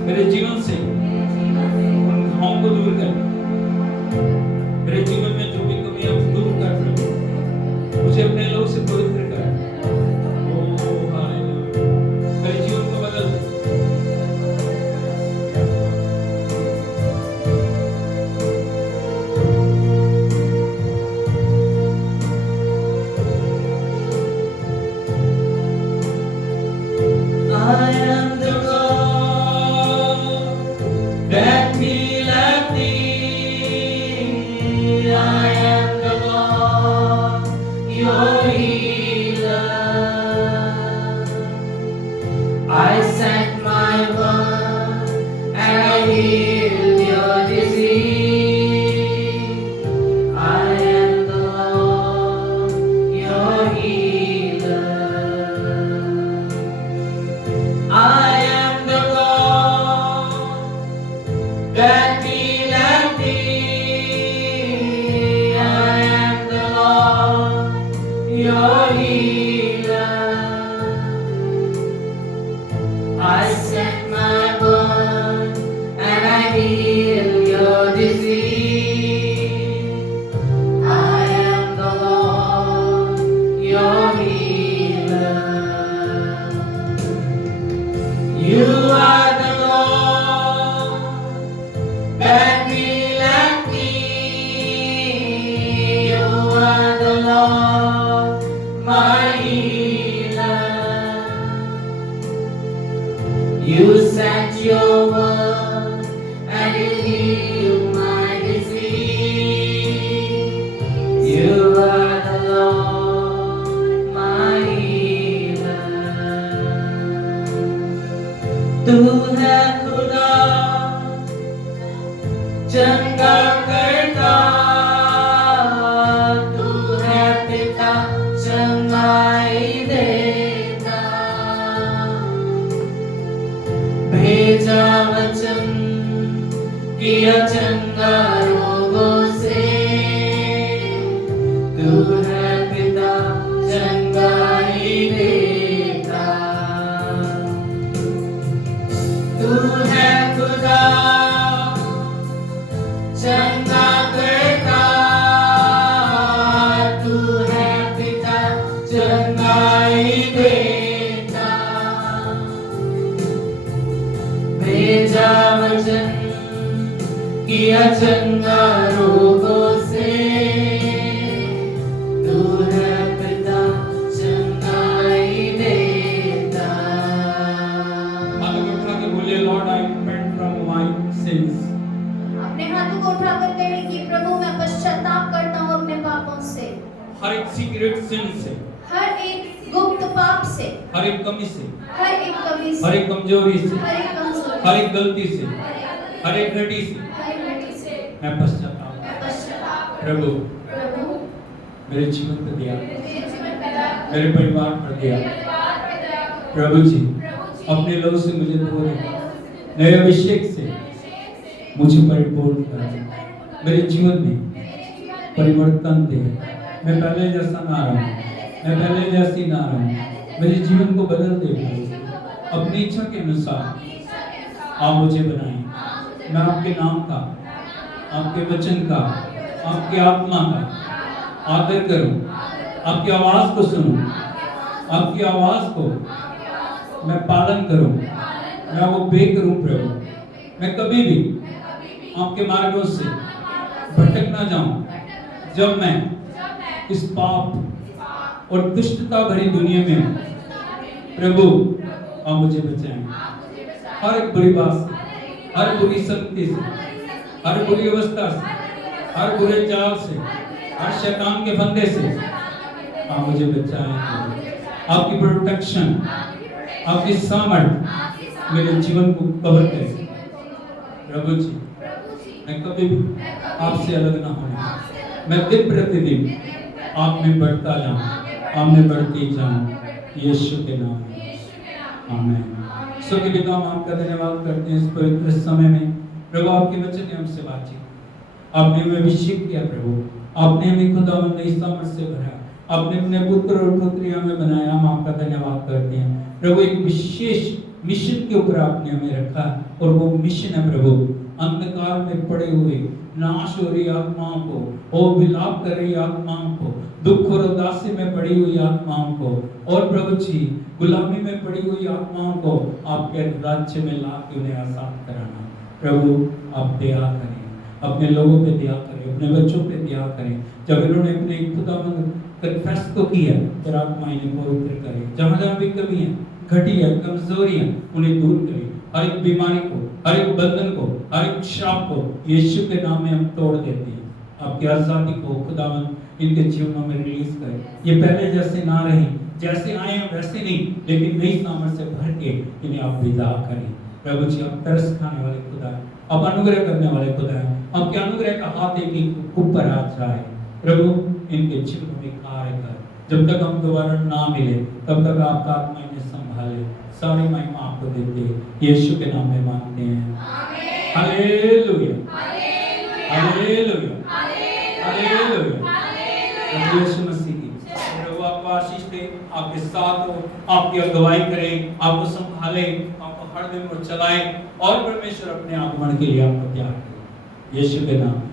मेरे जीवन से उन घावों को दूर कर, मेरे जीवन में जो भी कमी है दूर कर प्रभु, मुझे अपने लोग से पवित्र कर। ओ हालेलुया। मेरे जीवन को बदल दे। I am the God that healeth thee. I am the Lord, your healer. I sent my word and I healed your disease. I am the Lord, your healer. I You sent your word and you healed my disease. You are the Lord, my healer. तू है खुदा चंगा करता, तू है पिता चंगाई देता। भेजा वचन किया चंगा रोगों से, तू है पिता चंगाई देता। तू है खुदा चंगा करता, तू है पिता चंगाई देता। भेजा वचन किया चंगा रोगों से, तू है पिता चंगाई देता। हाथ को उठा के बोलिए, Lord I repent from my since. अपने हाथों को उठाकर कहें कि प्रभु मैं पश्चाताप करता हूँ अपने पापों से, हर एक सीक्रेट सिन से, हर एक गुप्त पाप से, हर एक कमी से, हर एक कमी से, हर एक कमजोरी से, हर एक कमजोरी, हर एक गलती से, हर एक घटी से हर एक घटी से मैं पश्चाताप। मैं पश्चाताप प्रभु प्रभु मेरे जीवन पर दिया, मेरे जीवन पर दया करो, मेरे परिवार पर दिया। मेरे परिवार पर दया करो। प्रभु जी अपने लहू से मुझे धो दे, नए अभिषेक से मुझे परिपूर्ण कर, मेरे जीवन में परिवर्तन दे। मैं पहले जैसा ना रहूं, मैं पहले जैसी ना रहूं, मेरे जीवन को बदल दे प्रभु। अपनी इच्छा के अनुसार आप मुझे बनाएं। मैं आपके नाम का, आपके वचन का, आपकी आत्मा का आदर करूं, आपकी आवाज को सुनूं, आपकी आवाज को मैं पालन करूं, मैं ओबे करूं प्रभु। मैं कभी भी आपके मार्गों से भटक ना जाऊं। जब मैं इस पाप और दुष्टता भरी दुनिया में हूं, प्रभु आप मुझे बचाएं हर एक बुरी बात से, हर बुरी शक्ति से, हर बुरी अवस्था से, हर बुरे जाल से, हर शैतान के फंदे से आप मुझे बचाएं। आपकी प्रोटेक्शन, आपकी सामर्थ मेरे जीवन को कवर करे प्रभु जी। मैं कभी भी आपसे अलग ना होने, मैं दिन प्रतिदिन आप में बढ़ता जाऊं, आप में बढ़ती जाऊं, यीशु के नाम में आमीन। सो के पिता हम आपका धन्यवाद करते हैं इस पवित्र समय में। प्रभु आपके वचन ने हमसे बातचीत, आपने हमें अभिषेक किया प्रभु, आपने हमें खुदा नई सामर्थ से भरा, आपने अपने पुत्र और पुत्रियां में बनाया। हम आपका धन्यवाद करते हैं प्रभु। एक विशेष मिशन के ऊपर आपने हमें रखा और वो मिशन है प्रभु अंधकार में पड़े हुए नाश हो रही आत्माओं को, और विलाप कर रही आत्माओं को, दुख और उदासी में पड़ी हुई आत्माओं को, और प्रभु जी गुलामी में पड़ी हुई आत्माओं को आपके राज्य में ला के उन्हें आजाद कराना। प्रभु आप दया करें, अपने लोगों पे दया करें, अपने बच्चों पे दया करें। जब इन्होंने अपने खुदावंद कन्फेस को किया तो आत्मा इन्हें पवित्र करे। जहाँ जहाँ भी कमी है, घटी है, कमजोरियां उन्हें दूर करें। हर एक बीमारी को, हर एक बंधन को, हर एक श्राप को यीशु के नाम में हम तोड़ देते हैं। आपकी आजादी को खुदावंद इनके जीवनों में रिलीज करें। ये पहले जैसे ना रहे, जैसे आए हैं वैसे नहीं, लेकिन नई सामर्थ से भर के इन्हें आप विदा करें। प्रभु जी आप तरस खाने वाले खुदा हैं, आप अनुग्रह करने वाले खुदा हैं। आपके अनुग्रह का हाथ एक ऊपर आ जाए प्रभु, इनके जीवन में कार्य कर। जब तक हम दोबारा ना मिले तब तक आपका आत्मा इन्हें संभाले। सारी महिमा आपको देते हैं, यीशु के नाम में मांगते हैं, hallelujah, hallelujah, hallelujah. Yeshu Masih की प्रभु आपको आशीष दे, आपके साथ हो, आपकी अगुवाई करे, आपको संभाले, आपको हर दिन को चलाए, और परमेश्वर अपने आगमन के लिए आपको तैयार करे, यीशु के नाम में।